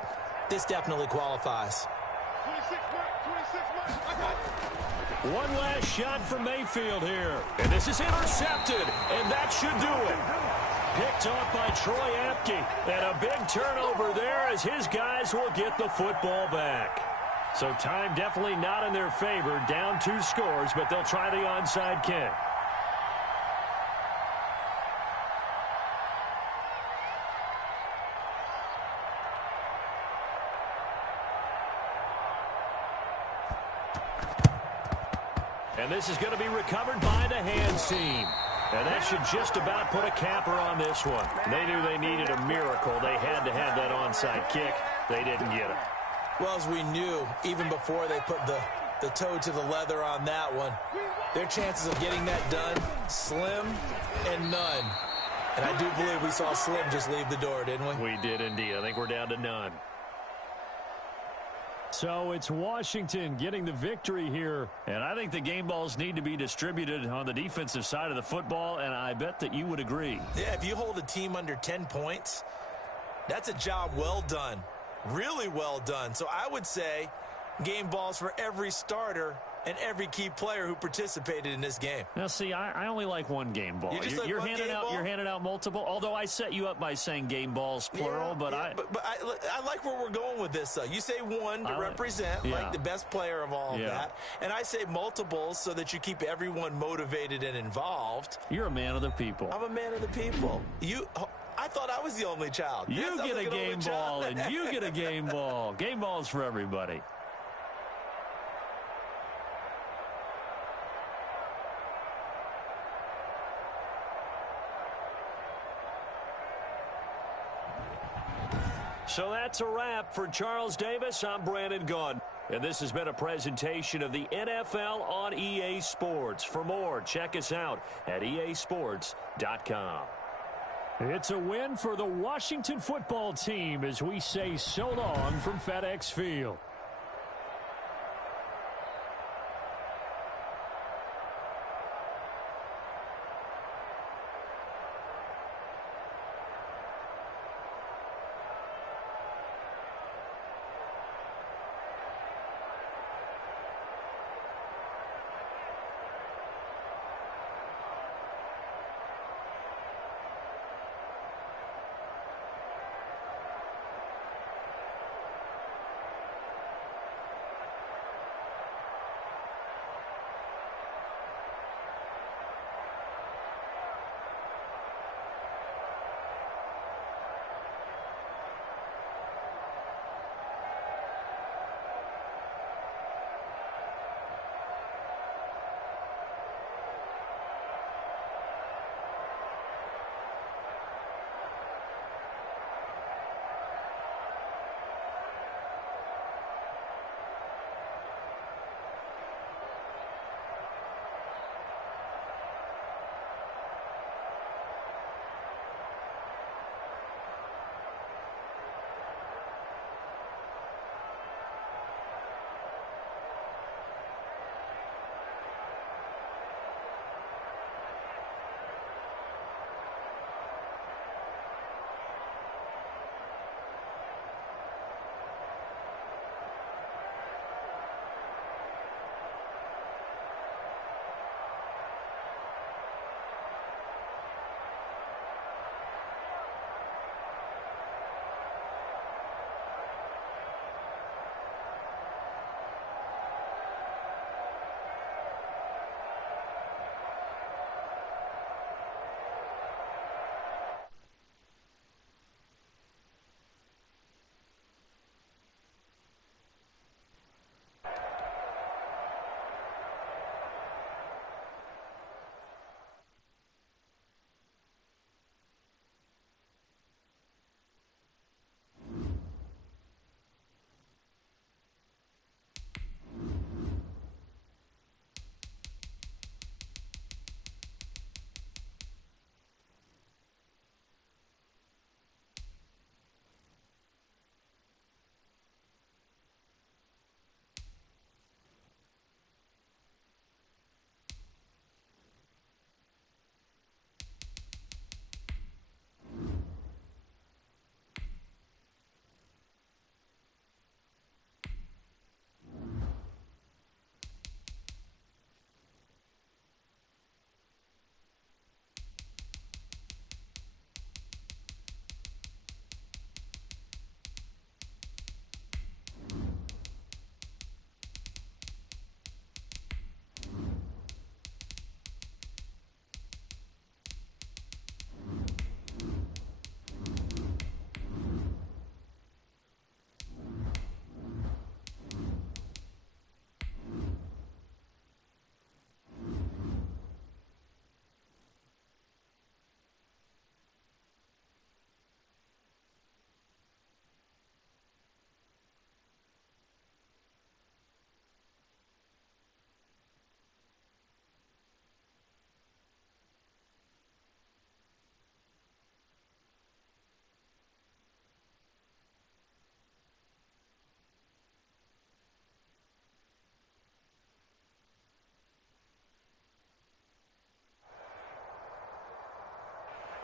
This definitely qualifies. 26, one last shot from Mayfield here. And this is intercepted, and that should do it. Picked off by Troy Apke. And a big turnover there as his guys will get the football back. So time definitely not in their favor. Down 2 scores, but they'll try the onside kick. And this is going to be recovered by the hands team. And that should just about put a capper on this one. They knew they needed a miracle. They had to have that onside kick. They didn't get it. Well, as we knew, even before they put the toe to the leather on that one, their chances of getting that done, slim and none. And I do believe we saw Slim just leave the door, didn't we? We did indeed. I think we're down to none. So it's Washington getting the victory here. And I think the game balls need to be distributed on the defensive side of the football, and I bet that you would agree. Yeah, if you hold a team under 10 points, that's a job well done. Really well done. So I would say game balls for every starter and every key player who participated in this game. Now, see, I only like one game ball. You're handing out multiple, although I set you up by saying game balls, plural. But I like where we're going with this, though. You say one to represent, like the best player of all of that. And I say multiples so that you keep everyone motivated and involved. You're a man of the people. I'm a man of the people. I thought I was the only child. You get a game ball, and you get a game ball. Game balls for everybody. So that's a wrap for Charles Davis. I'm Brandon Gaudin. And this has been a presentation of the NFL on EA Sports. For more, check us out at easports.com. It's a win for the Washington football team as we say so long from FedEx Field.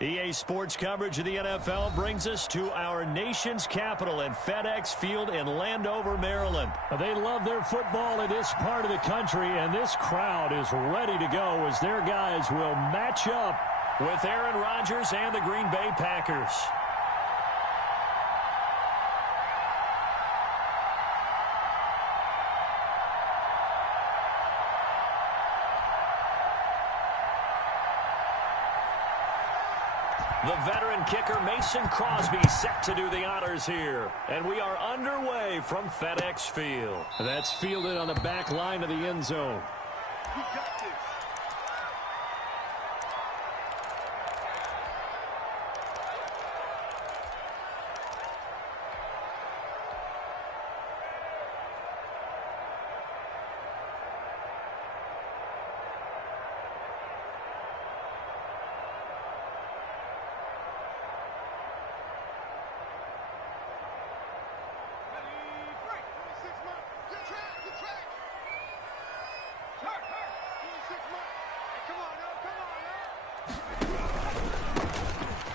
EA Sports coverage of the NFL brings us to our nation's capital at FedEx Field in Landover, Maryland. They love their football in this part of the country, and this crowd is ready to go as their guys will match up with Aaron Rodgers and the Green Bay Packers. The veteran kicker Mason Crosby set to do the honors here. And we are underway from FedEx Field. That's fielded on the back line of the end zone. We got this.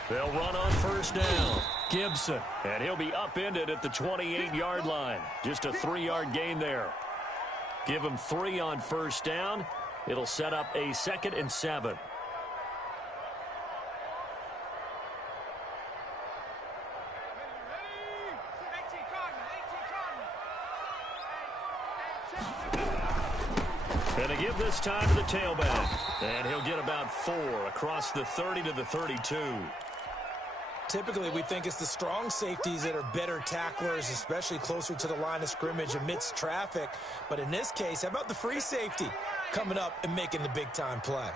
They'll run on first down. Gibson. And he'll be upended at the 28-yard line. Just a 3-yard gain there. Give him 3 on first down. It'll set up a 2nd and 7. And to give this time to the tailback. And he'll get about 4 across the 30 to the 32. Typically, we think it's the strong safeties that are better tacklers, especially closer to the line of scrimmage amidst traffic. But in this case, how about the free safety coming up and making the big-time play?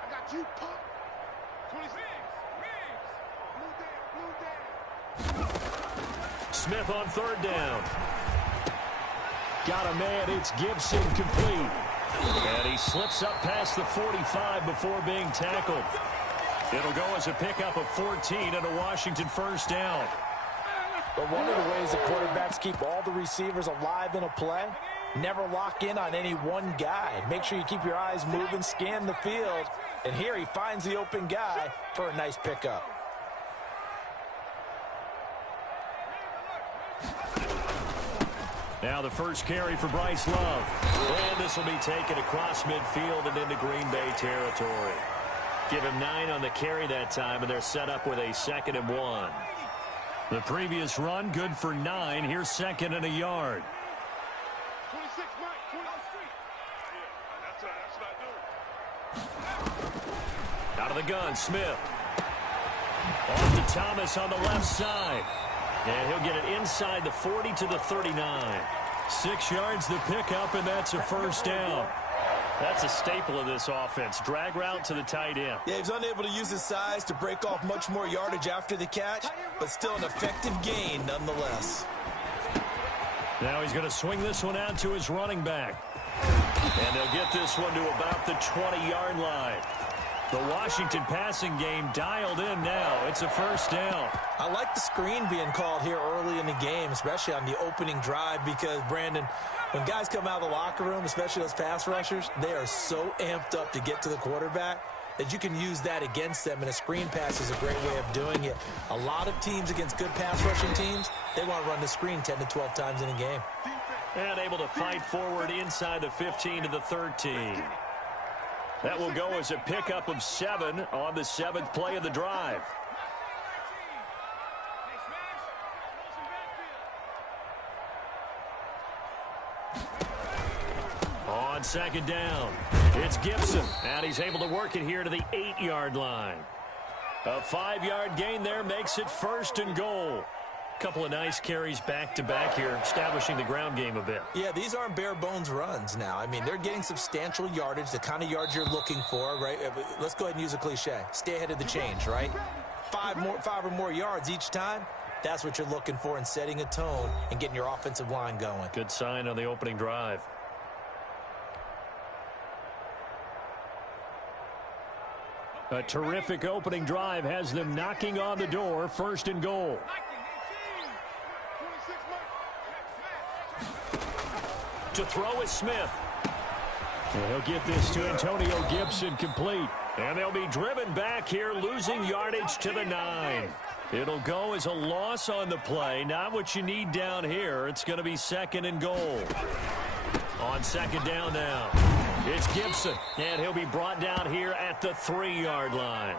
I got you, Pop. 26. Blue down. Smith on 3rd down. Got a man. It's Gibson complete. And he slips up past the 45 before being tackled. It'll go as a pickup of 14 and a Washington first down. But one of the ways the quarterbacks keep all the receivers alive in a play, never lock in on any one guy. Make sure you keep your eyes moving, scan the field. And here he finds the open guy for a nice pickup. Now the first carry for Bryce Love. And this will be taken across midfield and into Green Bay territory. Give him 9 on the carry that time, and they're set up with a 2nd and 1. The previous run, good for 9. Here's 2nd and a yard. 26, Mike. 23. Out of the gun, Smith. Off to Thomas on the left side. And he'll get it inside the 40 to the 39. 6 yards the pickup, and that's a first down. That's a staple of this offense. Drag route to the tight end. Yeah, he's unable to use his size to break off much more yardage after the catch, but still an effective gain nonetheless. Now he's going to swing this one out to his running back. And they'll get this one to about the 20-yard line. The Washington passing game dialed in now. It's a first down. I like the screen being called here early in the game, especially on the opening drive, because, Brandon, when guys come out of the locker room, especially those pass rushers, they are so amped up to get to the quarterback that you can use that against them, and a screen pass is a great way of doing it. A lot of teams against good pass rushing teams, they want to run the screen 10 to 12 times in a game. And able to fight forward inside the 15 to the 13. That will go as a pickup of 7 on the 7th play of the drive. On 2nd down, it's Gibson, and he's able to work it here to the 8-yard line. A 5-yard gain there makes it 1st and goal. Couple of nice carries back-to-back here, establishing the ground game a bit. Yeah, these aren't bare-bones runs now. I mean, they're getting substantial yardage, the kind of yards you're looking for, right? Let's go ahead and use a cliche. Stay ahead of the change, right? 5 or more yards each time, that's what you're looking for in setting a tone and getting your offensive line going. Good sign on the opening drive. A terrific opening drive has them knocking on the door. 1st and goal. To throw is Smith. And he'll get this to Antonio Gibson complete. And they'll be driven back here, losing yardage to the 9. It'll go as a loss on the play. Not what you need down here. It's going to be 2nd and goal. On 2nd down now, it's Gibson. And he'll be brought down here at the 3-yard line.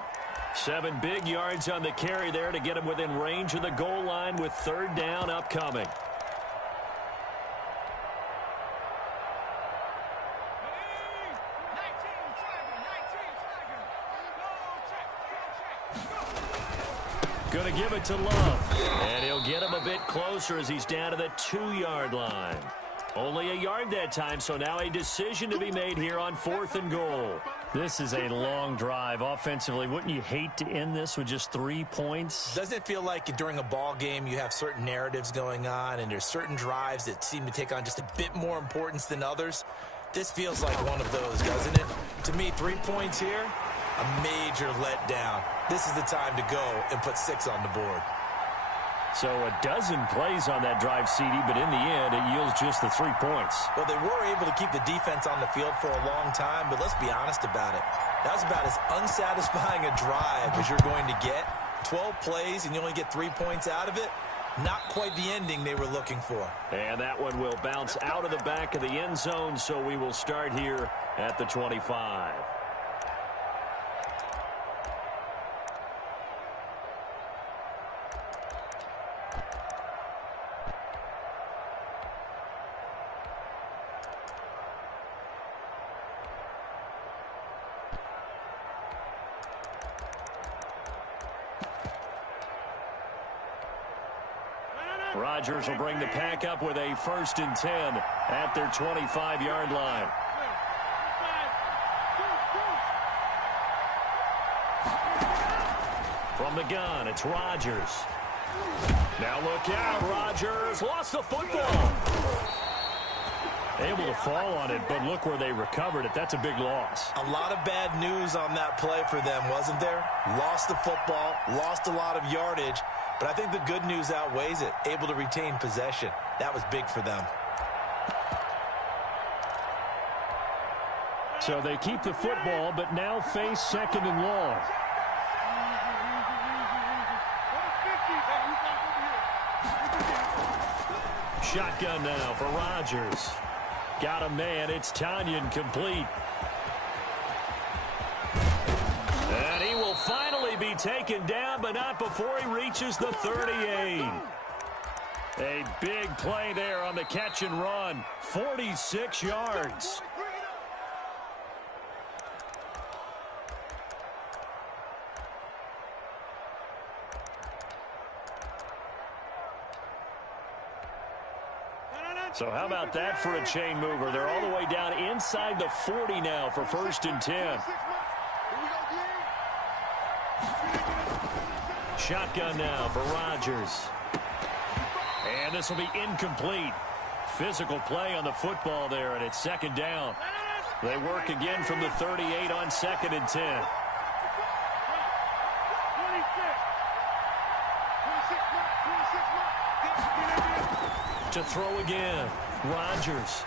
7 big yards on the carry there to get him within range of the goal line with 3rd down upcoming. Going to give it to Love. And he'll get him a bit closer as he's down to the 2-yard line. Only a yard that time, so now a decision to be made here on 4th and goal. This is a long drive offensively. Wouldn't you hate to end this with just 3 points? Doesn't it feel like during a ball game you have certain narratives going on and there's certain drives that seem to take on just a bit more importance than others? This feels like one of those, doesn't it? To me, 3 points here, a major letdown. This is the time to go and put 6 on the board. So a dozen plays on that drive, CD, but in the end, it yields just the 3 points. Well, they were able to keep the defense on the field for a long time, but let's be honest about it. That was about as unsatisfying a drive as you're going to get. 12 plays and you only get 3 points out of it. Not quite the ending they were looking for. And that one will bounce out of the back of the end zone, so we will start here at the 25. Rodgers will bring the pack up with a 1st and 10 at their 25-yard line. From the gun, it's Rodgers. Now look out, Rodgers lost the football. Able to fall on it, but look where they recovered it. That's a big loss. A lot of bad news on that play for them, wasn't there? Lost the football, lost a lot of yardage. But I think the good news outweighs it. Able to retain possession. That was big for them. So they keep the football, but now face 2nd and long. Shotgun now for Rodgers. Got a man. It's Tanyan complete. And he will finally be taken down, but not before he reaches the 38. A big play there on the catch and run. 46 yards. So how about that for a chain mover? They're all the way down inside the 40 now for 1st and 10. Shotgun now for Rodgers. And this will be incomplete. Physical play on the football there, and it's 2nd down. They work again from the 38 on 2nd and 10. To throw again, Rodgers.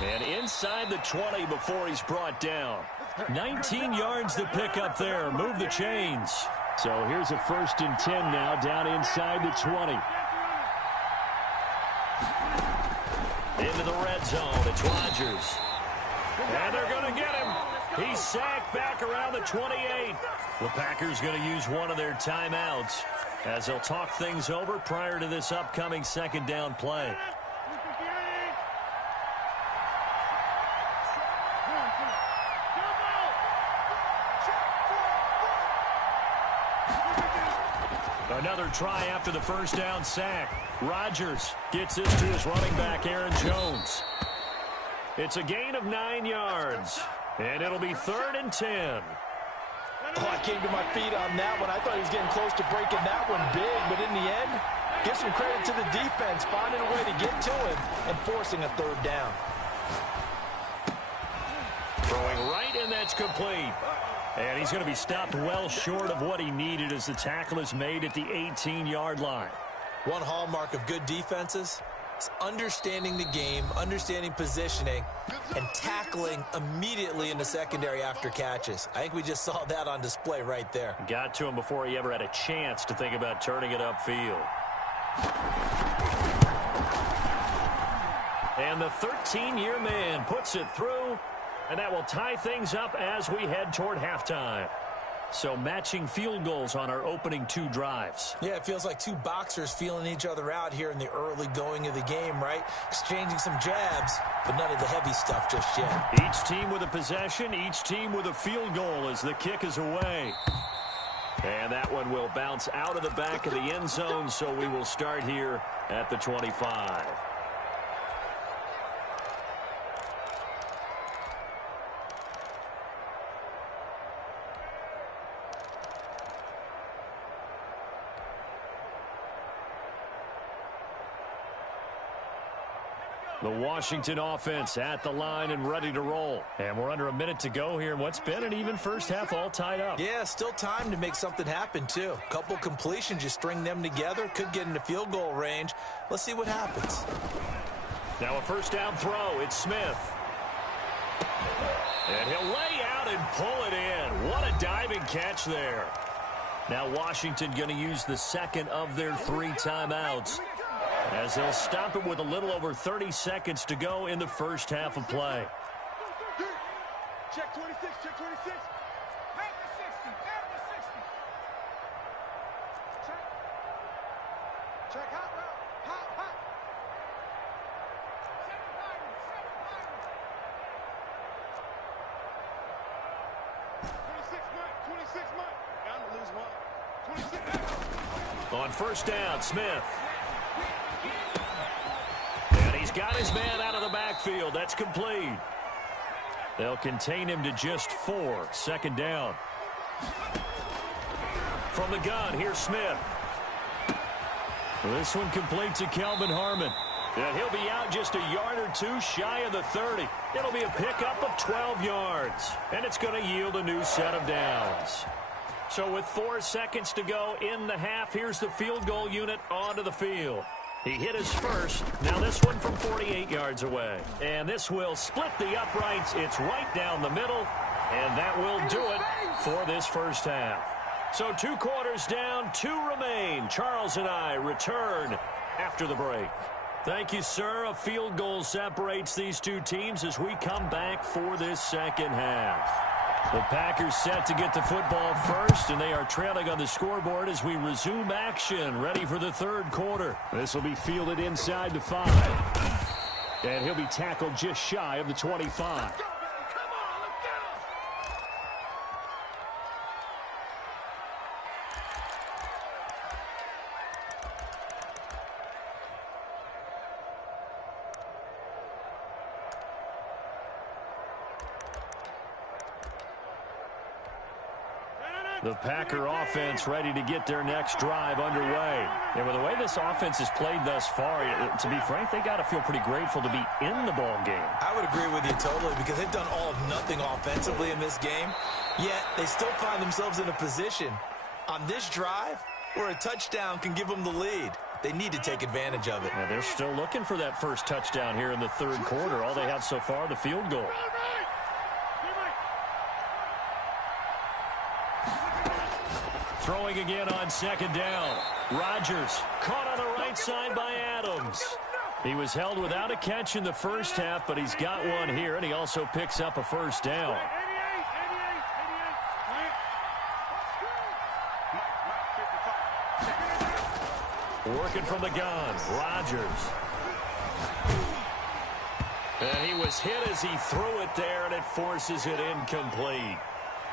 And inside the 20 before he's brought down. 19 yards to pick up there. Move the chains. So here's a 1st and 10 now down inside the 20. Into the red zone. It's Rodgers. And they're going to get him. He's sacked back around the 28. The Packers going to use one of their timeouts as they'll talk things over prior to this upcoming 2nd down play. Another try after the 1st down sack. Rodgers gets this to his running back, Aaron Jones. It's a gain of 9 yards, and it'll be 3rd and 10. Oh, I came to my feet on that one. I thought he was getting close to breaking that one big, but in the end, give some credit to the defense, finding a way to get to him and forcing a 3rd down. Throwing right, and that's complete. And he's going to be stopped well short of what he needed as the tackle is made at the 18-yard line. One hallmark of good defenses, It's understanding the game, understanding positioning, and tackling immediately in the secondary after catches. I think we just saw that on display right there. Got to him before he ever had a chance to think about turning it upfield. And the 13-year man puts it through, and that will tie things up as we head toward halftime. So matching field goals on our opening 2 drives. Yeah, it feels like 2 boxers feeling each other out here in the early going of the game, right? Exchanging some jabs, but none of the heavy stuff just yet. Each team with a possession, each team with a field goal as the kick is away. And that one will bounce out of the back of the end zone, so we will start here at the 25. The Washington offense at the line and ready to roll. And we're under a minute to go here in what's been an even first half, all tied up. Yeah, still time to make something happen, too. A couple completions, you string them together, could get into field goal range. Let's see what happens. Now a first down throw. It's Smith. And he'll lay out and pull it in. What a diving catch there. Now Washington going to use the second of their 3 timeouts, as they'll stop it with a little over 30 seconds to go in the first half of play. Check 26, check 26. Back to 60, back to 60. Check hot route, hot. 26 Mike. Bound to lose one. 26. On first down, Smith. And he's got his man out of the backfield. That's complete. They'll contain him to just 4. Second down. From the gun, here's Smith. This one complete to Kelvin Harmon. And he'll be out just a yard or 2 shy of the 30. It'll be a pickup of 12 yards. And it's going to yield a new set of downs. So with 4 seconds to go in the half, here's the field goal unit onto the field. He hit his first. Now this one from 48 yards away. And this will split the uprights. It's right down the middle. And that will do it for this first half. So 2 quarters down, 2 remain. Charles and I return after the break. Thank you, sir. A field goal separates these 2 teams as we come back for this second half. The Packers set to get the football first, and they are trailing on the scoreboard as we resume action, ready for the third quarter. This will be fielded inside the 5. And he'll be tackled just shy of the 25. The Packer offense ready to get their next drive underway. And with the way this offense has played thus far, to be frank, they got to feel pretty grateful to be in the ball game. I would agree with you totally, because they've done all of nothing offensively in this game, yet they still find themselves in a position on this drive where a touchdown can give them the lead. They need to take advantage of it. Yeah, they're still looking for that first touchdown here in the third quarter. All they have so far, the field goal. Throwing again on second down. Rodgers caught on the right side by Adams. He was held without a catch in the first half, but he's got one here, and he also picks up a first down. Working from the gun, Rodgers. And he was hit as he threw it there, and it forces it incomplete.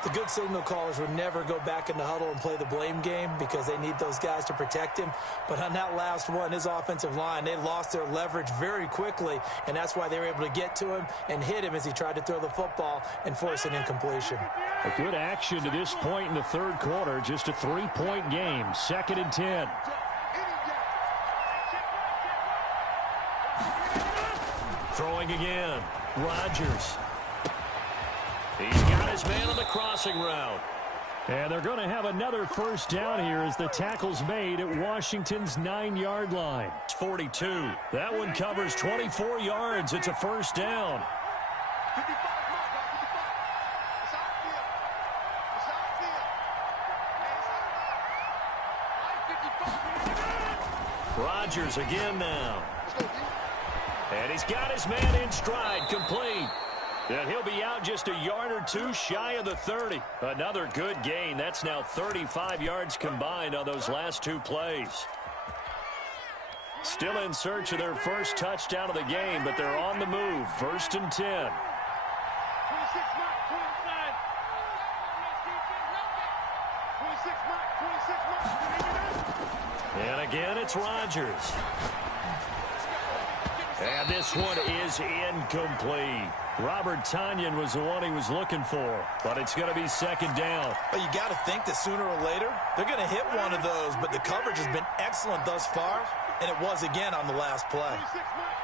The good signal callers would never go back in the huddle and play the blame game because they need those guys to protect him. But on that last one, his offensive line, they lost their leverage very quickly, and that's why they were able to get to him and hit him as he tried to throw the football and force an incompletion. A good action to this point in the third quarter. Just a 3-point game. 2nd and 10. Throwing again. Rodgers. He's got his man on the crossing route. And they're going to have another first down here as the tackle's made at Washington's 9-yard line. It's 42. That one covers 24 yards. It's a first down. 55, mark, 55. It's outfield. It's outfield. It's Rodgers again now. Let's go, D. And he's got his man in stride, complete. And he'll be out just a yard or two shy of the 30. Another good gain. That's now 35 yards combined on those last two plays. Still in search of their first touchdown of the game, but they're on the move. First and 10. 26 mark, 25. 26 mark, 26 mark. And again, it's Rodgers. And this one is incomplete. Robert Tonyan was the one he was looking for, but it's going to be second down. But you got to think that sooner or later, they're going to hit one of those, but the coverage has been excellent thus far, and it was again on the last play. 26 mark,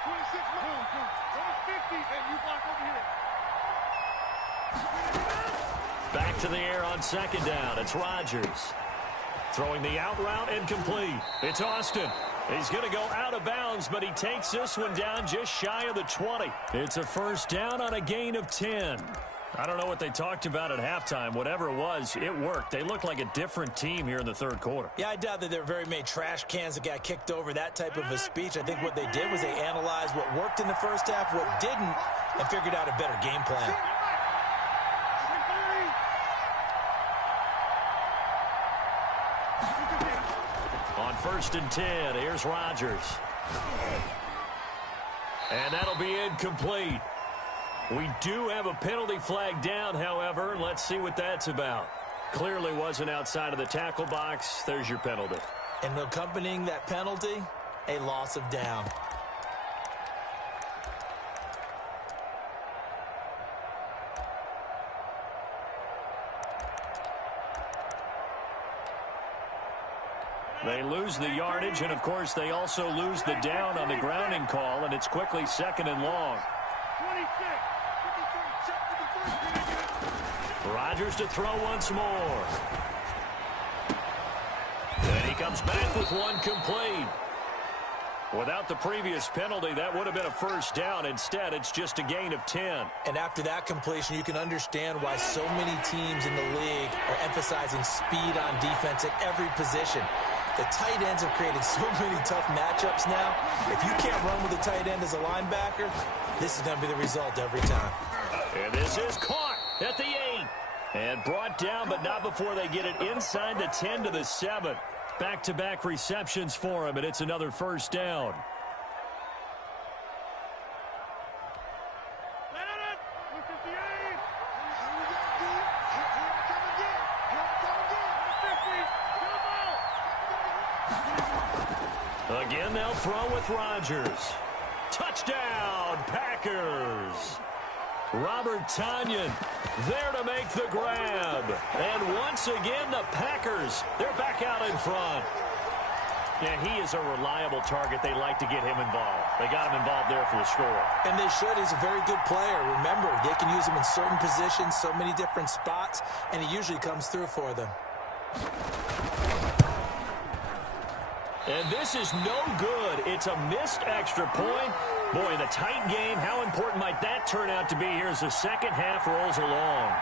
50, and you block over here. Back to the air on second down. It's Rodgers. Throwing the out route and complete. It's Austin. He's going to go out of bounds, but he takes this one down just shy of the 20. It's a first down on a gain of 10. I don't know what they talked about at halftime. Whatever it was, it worked. They looked like a different team here in the third quarter. Yeah, I doubt that there were very many trash cans that got kicked over, that type of a speech. I think what they did was they analyzed what worked in the first half, what didn't, and figured out a better game plan. On first and 10, here's Rodgers. And that'll be incomplete. We do have a penalty flag down, however. Let's see what that's about. Clearly wasn't outside of the tackle box. There's your penalty. And accompanying that penalty, a loss of down. They lose the yardage, and, of course, they also lose the down on the grounding call, and it's quickly second and long. 26. Rodgers to throw once more. And he comes back with one complete. Without the previous penalty, that would have been a first down. Instead, it's just a gain of 10. And after that completion, you can understand why so many teams in the league are emphasizing speed on defense at every position. The tight ends have created so many tough matchups now. If you can't run with a tight end as a linebacker, this is going to be the result every time. And this is caught at the 8. And brought down, but not before they get it inside the 10 to the 7. Back-to-back receptions for him, and it's another first down. Again, they'll throw with Rodgers. Touchdown, Packers. Robert Tonyan there to make the grab. And once again, the Packers, they're back out in front. And he is a reliable target. They like to get him involved. They got him involved there for the score. And they should. He's a very good player. Remember, they can use him in certain positions, so many different spots, and he usually comes through for them. And this is no good. It's a missed extra point. Boy, the tight game, how important might that turn out to be here as the second half rolls along?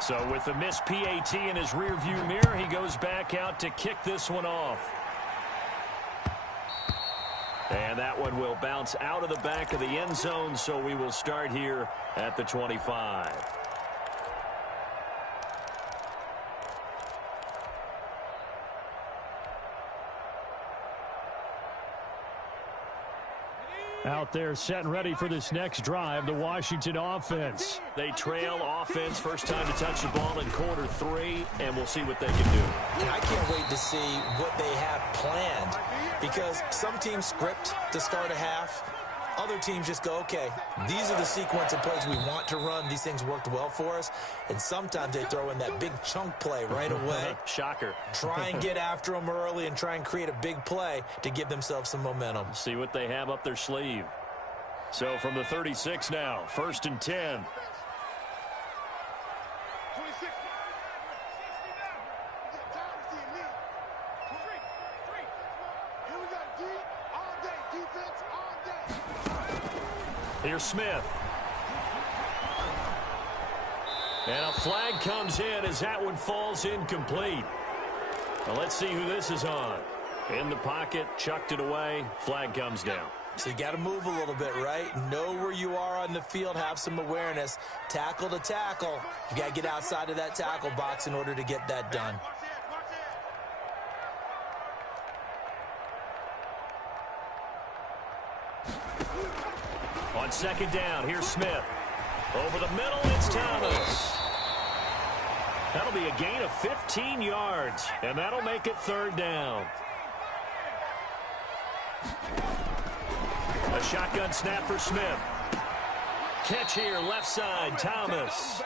So with the missed PAT in his rearview mirror, he goes back out to kick this one off. And that one will bounce out of the back of the end zone, so we will start here at the 25. Out there set and ready for this next drive, the Washington offense. They trail offense, first time to touch the ball in quarter 3, and we'll see what they can do. And I can't wait to see what they have planned, because some teams script to start a half. Other teams just go, okay, these are the sequence of plays we want to run. These things worked well for us. And sometimes they throw in that big chunk play right away. Shocker. Try and get after them early and try and create a big play to give themselves some momentum. See what they have up their sleeve. So from the 36 now, 1st and 10. 26. Here we go, D. All day. Defense all day. Here's Smith. And a flag comes in as that one falls incomplete. Well, let's see who this is on. In the pocket, chucked it away, flag comes down. So you got to move a little bit, right? Know where you are on the field, have some awareness. Tackle to tackle. You got to get outside of that tackle box in order to get that done. On 2nd down, here's Smith. Over the middle, it's Thomas. That'll be a gain of 15 yards, and that'll make it 3rd down. A shotgun snap for Smith. Catch here, left side, Thomas.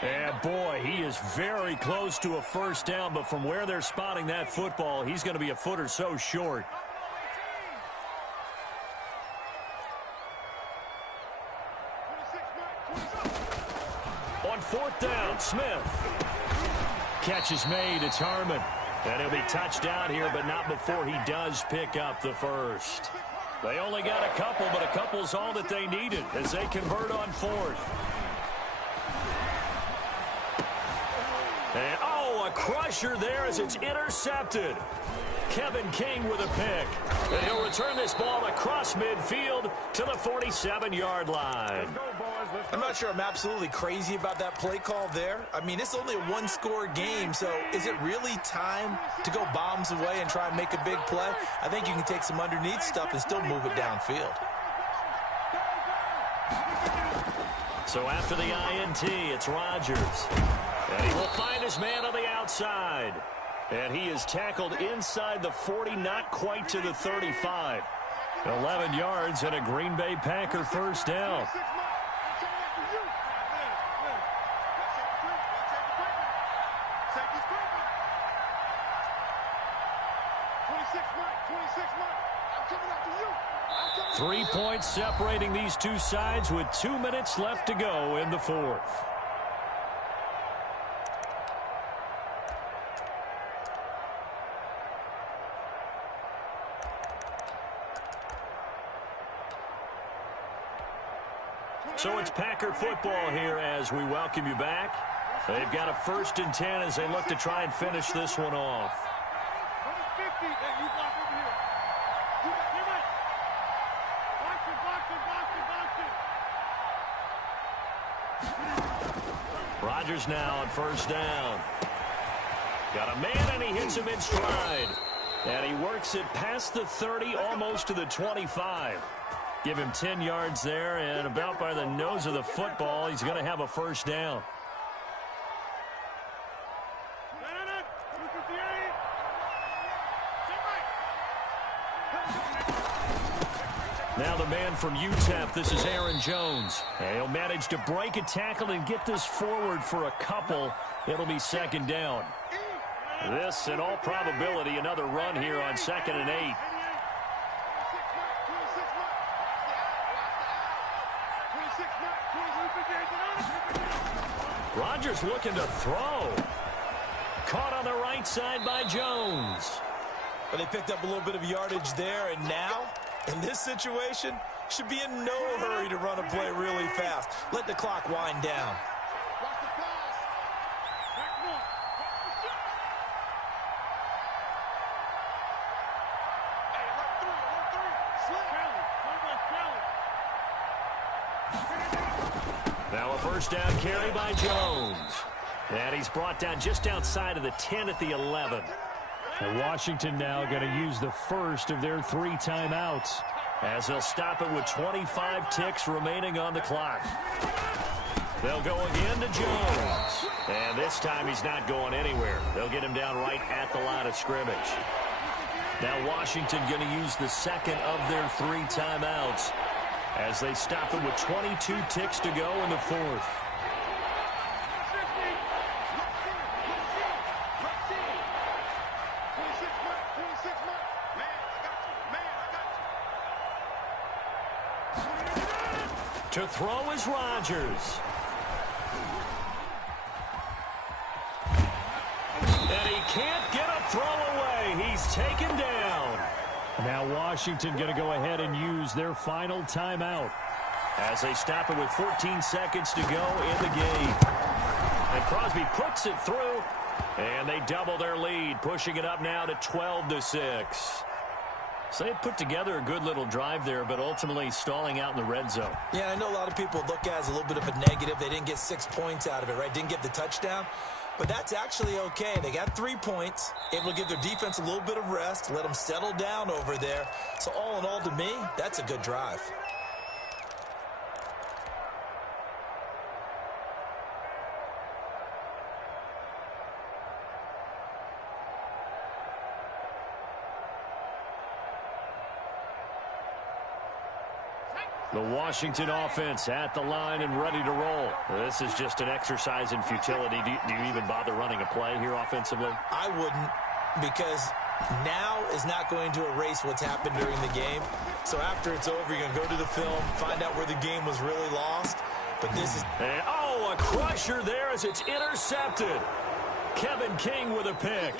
And boy, he is very close to a 1st down, but from where they're spotting that football, he's going to be a foot or so short. On 4th down, Smith. Catch is made, it's Harmon. And he'll be touched down here, but not before he does pick up the 1st. They only got a couple, but a couple's all that they needed as they convert on 4th. And, a crusher there as it's intercepted. Kevin King with a pick. And he'll return this ball across midfield to the 47-yard line. I'm not sure I'm absolutely crazy about that play call there. I mean, it's only a one-score game, so is it really time to go bombs away and try and make a big play? I think you can take some underneath stuff and still move it downfield. So after the INT, it's Rodgers. And he will find his man on the outside. And he is tackled inside the 40, not quite to the 35. 11 yards and a Green Bay Packer 1st down. Three points separating these two sides with 2 minutes left to go in the 4th. So it's Packer football here as we welcome you back. They've got a 1st and 10 as they look to try and finish this one off. Rodgers now on 1st down. Got a man and he hits him in stride. And he works it past the 30, almost to the 25. Give him 10 yards there, and about by the nose of the football, he's going to have a 1st down. Now the man from UTEP, this is Aaron Jones. And he'll manage to break a tackle and get this forward for a couple. It'll be 2nd down. This, in all probability, another run here on 2nd and 8. Rodgers looking to throw. Caught on the right side by Jones. But they picked up a little bit of yardage there, and now, in this situation, should be in no hurry to run a play really fast. Let the clock wind down. Now a 1st down carry by Jones. And he's brought down just outside of the 10 at the 11. And Washington now going to use the 1st of their 3 timeouts. As they'll stop it with 25 ticks remaining on the clock. They'll go again to Jones. And this time he's not going anywhere. They'll get him down right at the line of scrimmage. Now Washington going to use the 2nd of their 3 timeouts as they stop it with 22 ticks to go in the 4th. To throw is Rodgers. And he can't get a throw away. He's taken down. Now Washington going to go ahead and use their final timeout as they stop it with 14 seconds to go in the game. And Crosby puts it through, and they double their lead, pushing it up now to 12-6. So they put together a good little drive there, but ultimately stalling out in the red zone. Yeah, I know a lot of people look at it as a little bit of a negative. They didn't get 6 points out of it, right? Didn't get the touchdown. But that's actually okay. They got 3 points, able to give their defense a little bit of rest, let them settle down over there. So all in all, to me, that's a good drive. The Washington offense at the line and ready to roll. This is just an exercise in futility. Do you even bother running a play here offensively? I wouldn't, because now is not going to erase what's happened during the game. So after it's over, you're going to go to the film, find out where the game was really lost. But this is... And, oh, a crusher there as it's intercepted. Kevin King with a pick.